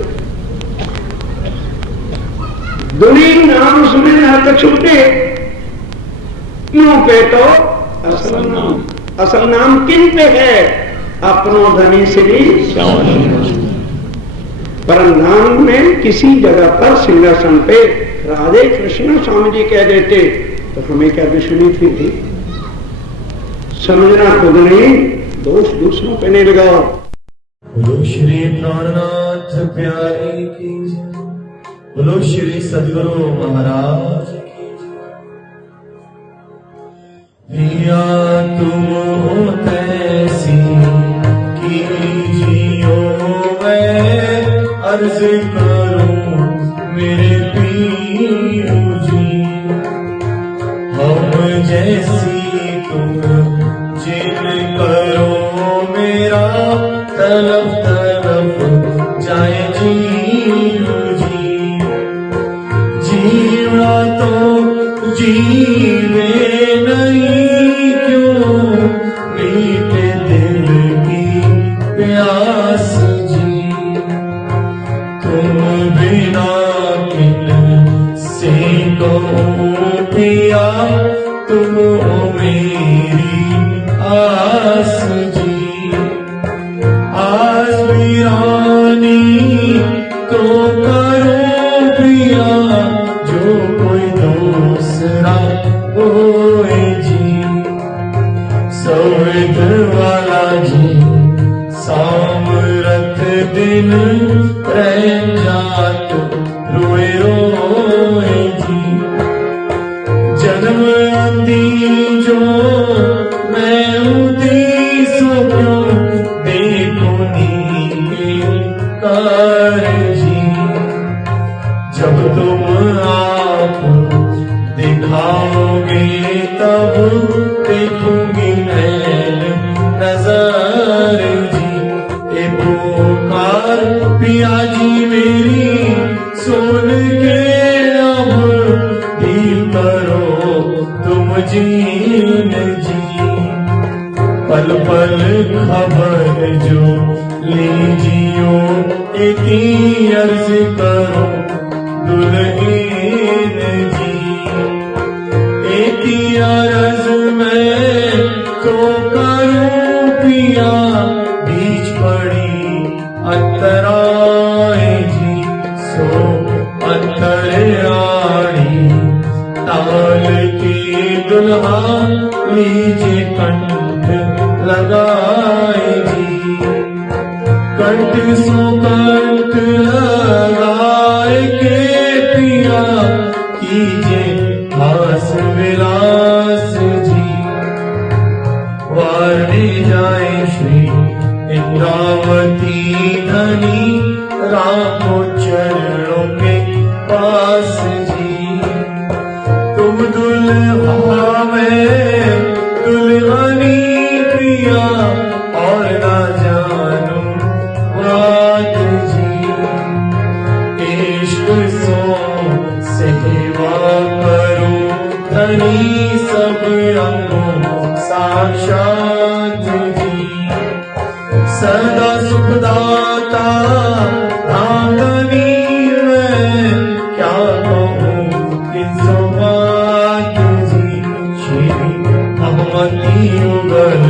दुनी नाम सुने नरक छूटे, मुंह पे तो असल नाम। असल नाम किन पे है? अपनो धनी श्री परम में किसी जगह पर सिंहासन पे राधे कृष्ण स्वामी जी कह देते तो हमें क्या दुश्मनी थी? समझना खुद नहीं, दोष दूसरों पे नहीं लगाओ। बोलो श्री प्राणनाथ प्यारे की जय। बोलो श्री सद्गुरु महाराज की जय। पिया तुम हो तैसी कीजियो, मैं अर्ज करूं मेरे पीर जी। हम जैसी तुम जिन करो, मेरा तरफ तरफ जाए जीव जी। जीवा तो जीवे नहीं क्यों, मीठे दिल की प्यास जी। तुम बिना किन से कहूं पिया, तुम हो मेरी आस जी। आज वीरानी तो करो पिया, जो कोई दूसरा होए जी। सौद वाला जी सामरत दिन रह जात रोए रोए जी। जन्म आती जो मैं उदी सो क्यों, देखो नीके कार जी। जब तुम आप दिखाओगे तब देखूंगी नैन नजर जी। ए पुकार पिया जी मेरी सुन के अब दिल करो तुम जीन जी। पल पल खबर जो लीजियो, इतनी अर्ज करो दुल्हीन जी। इतनी अर्ज मैं तो करूं पिया, बीच पड़ी अंतराए जी। सो अंतराड़ी ताल की दुल्हा लीजिए कंठ लगाए जी। कंठ सो कंठ लगाए के पिया, कीजिए हास विलास जी। वारने जाए श्री इंद्रावती धनी, रामो चरणों के पास जी। तुम दुल्हा में दुल्हनी पिया, और ना जानू बात जी। इश्क सो सेवा करो धनी, सब रंगों साक्षात जी। सदा सुखदाता रामधनी मैं, क्या कहूँ किस बात जी। श्री भगवती युगल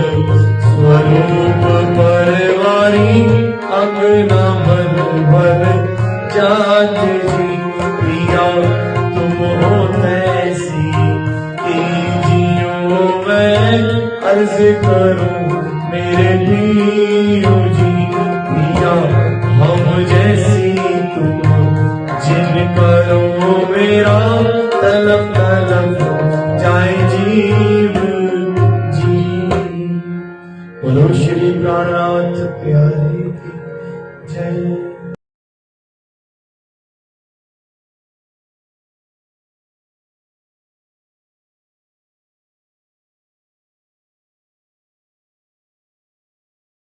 स्वरूप पर मनोहर जात जी पिया तुम हो तैसी जियो मैं अर्ज करूं मेरे पीरू जी पिया हम जैसी तुम जिन करो मेरा तलब तलब जाए जीव जी। बोलो श्री प्राणनाथ प्यारे की जय।